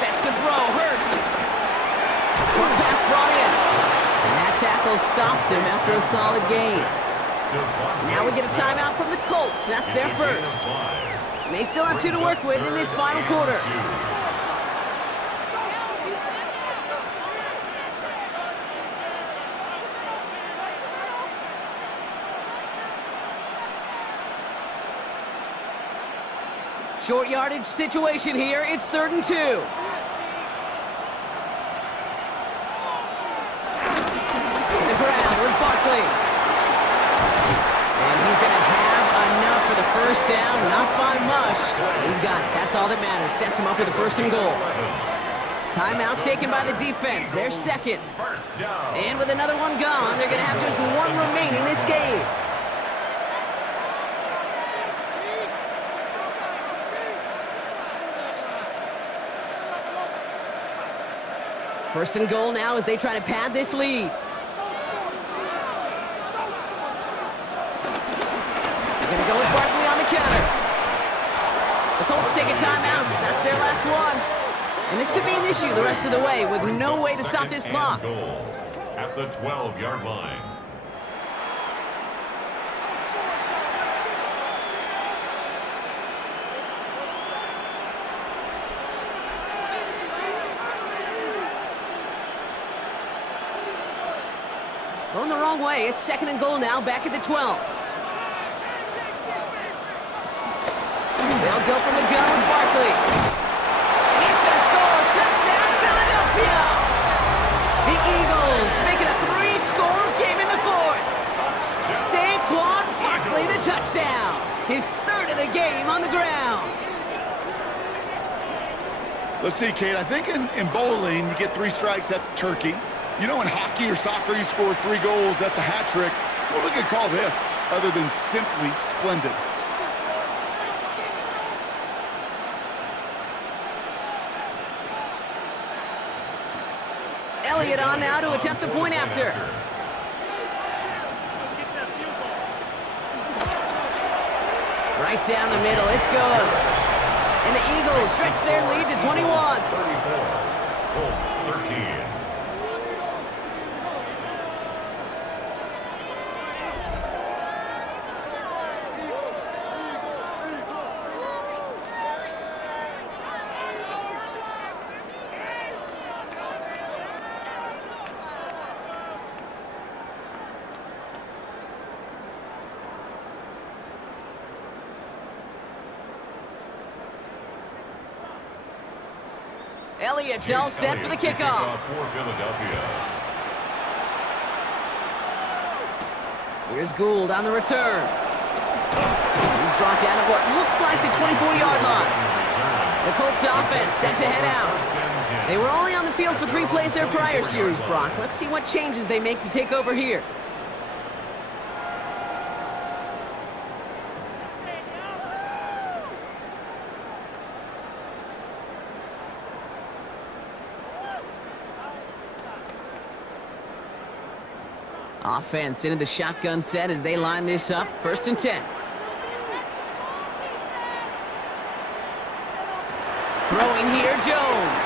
Back to throw, Hurts. Short pass brought in. And that tackle stops him after a solid gain. Now we get a timeout from the Colts. That's their first. They still have 2 to work with in this final quarter. Short yardage situation here. It's 3rd and 2. To the ground with Barkley. And he's going to have enough for the first down. Not by much. He got it. That's all that matters. Sets him up with a 1st and goal. Timeout taken by the defense. Their second. First down. And with another one gone, they're going to have just one remaining this game. First and goal now as they try to pad this lead. They're going to go with Barkley on the counter. The Colts take a timeout. That's their last one. And this could be an issue the rest of the way with no way to stop this clock. Goal at the 12-yard line. Going the wrong way. It's second and goal now, back at the 12. They'll go from the gun with Barkley. And he's going to score. Touchdown, Philadelphia! The Eagles make it a 3-score game in the fourth. Saquon Barkley, the touchdown. His third of the game on the ground. Let's see, Kate. I think in bowling, you get 3 strikes, that's a turkey. You know, in hockey or soccer, you score 3 goals, that's a hat trick. What we could call this, other than simply splendid? Elliott on now to attempt the point after. Right down the middle, it's good. And the Eagles stretch their lead to 21. 34, Colts 13. Elliott's all set for the kickoff. For Philadelphia. Here's Gould on the return. He's brought down at what looks like the 24-yard line. The Colts offense set to head out. They were only on the field for 3 plays their prior series, Brock. Let's see what changes they make to take over here. Offense into the shotgun set as they line this up. First and 10. Throwing here, Jones.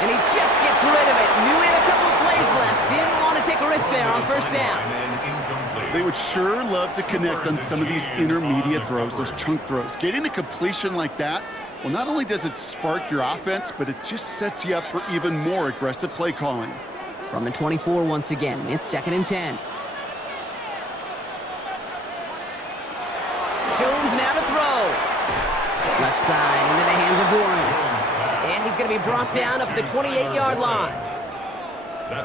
And he just gets rid of it. Knew he had a couple of plays left. Didn't want to take a risk there on first down. They would sure love to connect on some of these intermediate throws, those chunk throws. Getting a completion like that, well, not only does it spark your offense, but it just sets you up for even more aggressive play calling. From the 24 once again, it's second and 10. Jones now to throw. Left side into the hands of Warren. And he's going to be brought down up at the 28-yard line.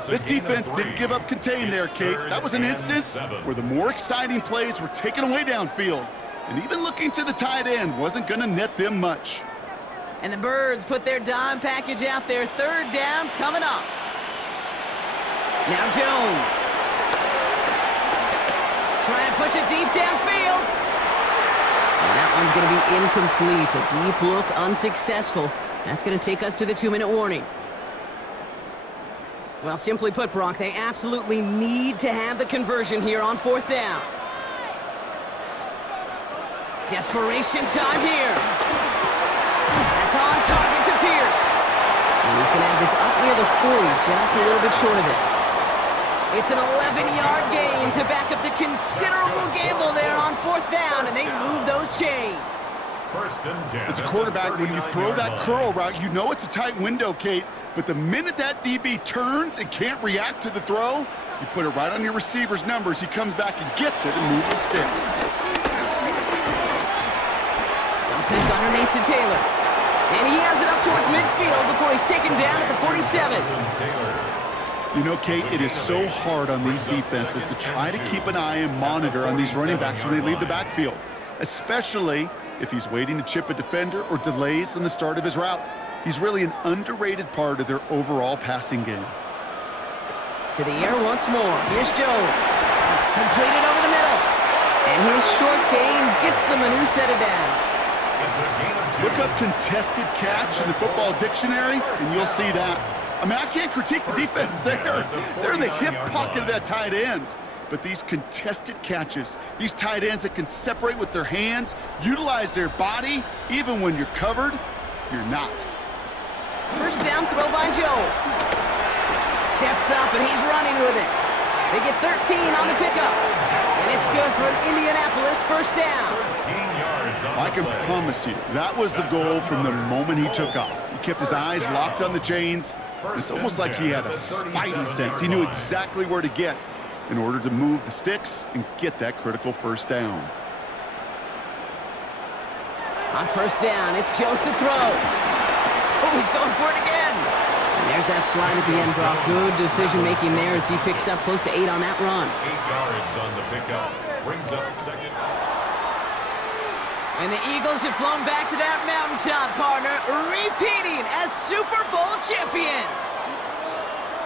This defense didn't give up contain there, Kate. That was an instance where the more exciting plays were taken away downfield. And even looking to the tight end wasn't going to net them much. And the Birds put their dime package out there. Third down coming up. Now Jones. Trying to push it deep downfield. And that one's going to be incomplete. A deep look, unsuccessful. That's going to take us to the 2-minute warning. Well, simply put, Brock, they absolutely need to have the conversion here on 4th down. Desperation time here. That's on target to Pierce. And he's going to have this up near the 40, just a little bit short of it. It's an 11-yard gain to back up the considerable gamble there on 4th down, and they move those chains. First and 10. As a quarterback, when you throw that curl route, you know it's a tight window, Kate. But the minute that DB turns and can't react to the throw, you put it right on your receiver's numbers. He comes back and gets it and moves the sticks. Dumps this underneath to Taylor. And he has it up towards midfield before he's taken down at the 47. You know, Kate, it is so hard on these defenses to try to keep an eye and monitor on these running backs when they leave the backfield, especially if he's waiting to chip a defender or delays in the start of his route. He's really an underrated part of their overall passing game. To the air once more. Here's Jones. Completed over the middle. And his short game gets them a new set of downs. Look up contested catch in the football dictionary, and you'll see that. I mean, I can't critique the defense there. They're in the hip pocket of that tight end. But these contested catches, these tight ends that can separate with their hands, utilize their body, even when you're covered, you're not. First down throw by Jones. Steps up, and he's running with it. They get 13 on the pickup. And it's good for an Indianapolis first down. I can promise you, that was the goal from the moment he took off. He kept his eyes locked on the chains. It's almost like he had a spidey sense. He knew exactly where to get in order to move the sticks and get that critical first down. On first down, it's Jones to throw. Oh, he's going for it again. And there's that slide at the end, Brock. Good decision-making there as he picks up close to 8 on that run. 8 yards on the pickup. Brings up second. And the Eagles have flown back to that mountaintop, partner, repeating as Super Bowl champions.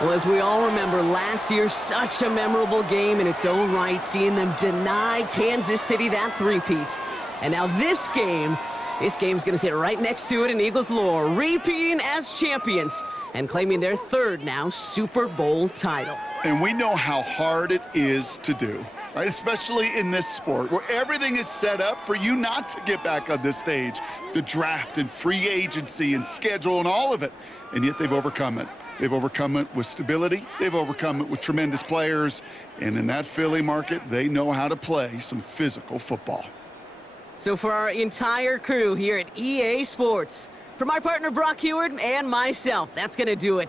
Well, as we all remember, last year, such a memorable game in its own right, seeing them deny Kansas City that three-peat. And now this game's going to sit right next to it in Eagles lore, repeating as champions and claiming their third now Super Bowl title. And we know how hard it is to do, right? Especially in this sport where everything is set up for you not to get back on this stage. The draft and free agency and schedule and all of it. And yet they've overcome it. They've overcome it with stability. They've overcome it with tremendous players. And in that Philly market, they know how to play some physical football. So for our entire crew here at EA Sports, for my partner Brock Heward and myself, that's going to do it.